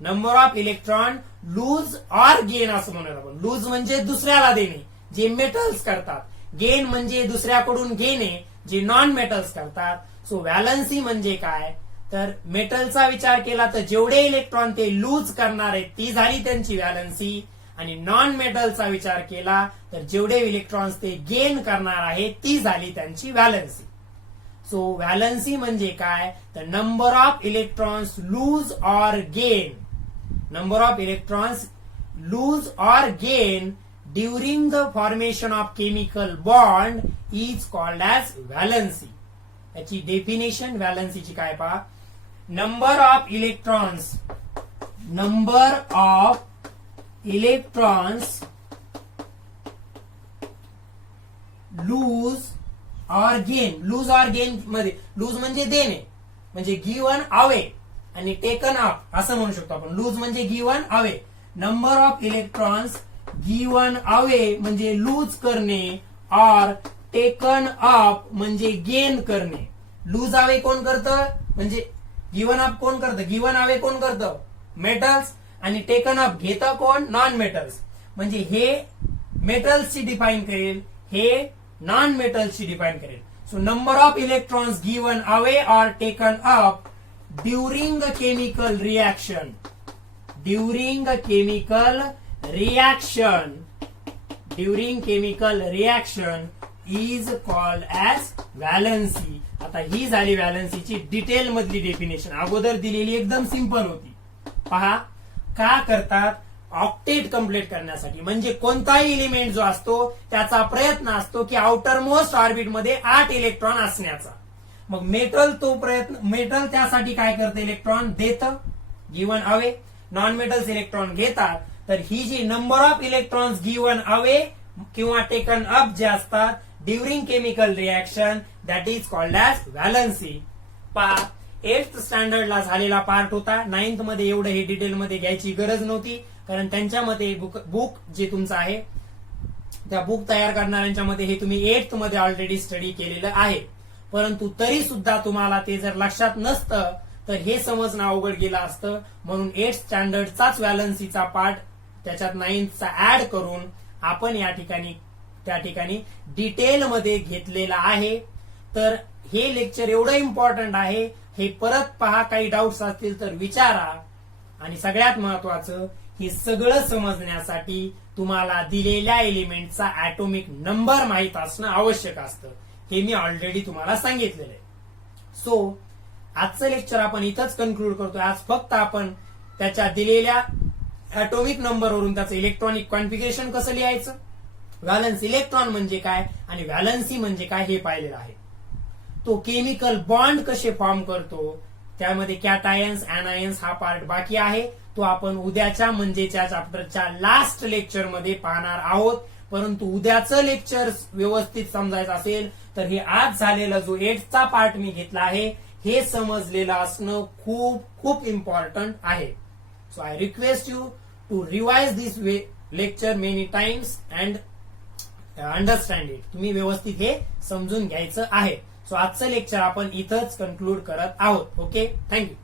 Number of electron lose or gain असं म्हणूया आपण. लूज म्हणजे दुसऱ्याला देणे, जे मेटल्स करतात. गेन म्हणजे दुसऱ्याकडून घेणे, जे नॉन मेटल्स करतात. सो व्हॅलन्सी म्हणजे काय, तर मेटलचा विचार केला तर जेवढे इलेक्ट्रॉन ते लूज करणार आहेत ती झाली त्यांची व्हॅलन्सी, आणि नॉन मेटलचा विचार केला तर जेवढे इलेक्ट्रॉन्स ते गेन करणार आहेत ती झाली त्यांची व्हॅलन्सी. सो व्हॅलन्सी म्हणजे काय, तर number of electrons loose or gain. Number of electrons loose or gain during the formation of chemical bond is called as valency. याची डेफिनेशन व्हॅलन्सीची काय पहा, number of electrons loose or gain मध्ये लूज म्हणजे देणे, म्हणजे गिव्हन अवे आणि टेकन अप असं म्हणू शकतो आपण. लूज म्हणजे given away. Number of electrons given away म्हणजे लूज करणे, ऑर टेकन अप म्हणजे गेन करणे. लूज अवे कोण करतं, म्हणजे गिव्हन अप कोण करतं, गिव्हन अवे कोण करतं, मेटल्स, आणि टेकन अप घेतं कोण, नॉन मेटल्स. म्हणजे हे मेटल्सची डिफाईन करेल, हे नॉन मेटल्सची डिफाईन करेल. So number of electrons given away or taken up during chemical reaction. During chemical reaction is called as valency. आता ही झाली व्हॅलन्सीची डिटेल मधली डेफिनेशन. अगोदर दिलेली एकदम सिंपल होती. पहा का करतात, ऑक्टेट कंप्लीट करण्यासाठी. म्हणजे कोणताही एलिमेंट जो असतो त्याचा प्रयत्न असतो की आउटर मोस्ट ऑर्बिट मध्ये 8 इलेक्ट्रॉन असण्याचा. मग मेटल त्यासाठी काय करतं, इलेक्ट्रॉन देतं given away. Non metals electron घेतात. तर ही जी number of electrons given away किंवा टेकन अप जे असतात during chemical reaction, that is called as valency. पहा 8th स्टँडर्डला झालेला पार्ट होता. 9th मध्ये एवढं हे डिटेलमध्ये घ्यायची गरज नव्हती, कारण त्यांच्यामध्ये बुक जे तुमचं आहे त्या बुक तयार करणाऱ्यांच्या मध्ये हे तुम्ही 8th मध्ये ऑलरेडी स्टडी केलेलं आहे. परंतु तरी सुद्धा तुम्हाला ते जर लक्षात नसतं तर हे समजणं अवघड गेलं असतं. म्हणून 8th स्टँडर्डचाच व्हॅलन्सीचा पार्ट त्याच्यात 9thचा ऍड करून आपण त्या ठिकाणी डिटेलमध्ये घेतलेला आहे. तर हे लेक्चर एवढं इम्पॉर्टंट आहे हे परत पहा, काही डाऊट्स असतील तर विचारा. आणि सगळ्यात महत्वाचं, हे सगळं समजण्यासाठी तुम्हाला दिलेल्या एलिमेंटचा ऍटॉमिक नंबर माहित असणं आवश्यक असतं. हे मी ऑलरेडी तुम्हाला सांगितलेलं आहे. सो आजचं लेक्चर आपण इथंच कन्क्लूड करतोय. आज फक्त आपण त्याच्या दिलेल्या ऍटॉमिक नंबरवरून त्याचं इलेक्ट्रॉनिक कॉन्फिगरेशन कसं लिहायचं, व्हॅलन्स इलेक्ट्रॉन म्हणजे काय आणि व्हॅलन्सी म्हणजे काय हे पाहिलेलं आहे. तो केमिकल बॉन्ड कसे फॉर्म करतो, त्यामध्ये कॅटायन्स अनायन्स हा पार्ट बाकी आहे. तो आपण उद्याच्या म्हणजेच्या चॅप्टरच्या लास्ट लेक्चरमध्ये पाहणार आहोत. परंतु उद्याचं लेक्चर व्यवस्थित समजायचं असेल तर हे आज झालेला जो 8th पार्ट मी घेतला आहे हे समजलेलं असणं खूप खूप इम्पॉर्टंट आहे. So I request you to revise this lecture many times and understand it. तुम्ही व्यवस्थित हे समजून घ्यायचं आहे. सो आजचं लेक्चर आपण इथंच कन्क्लूड करत आहोत. Okay, thank you.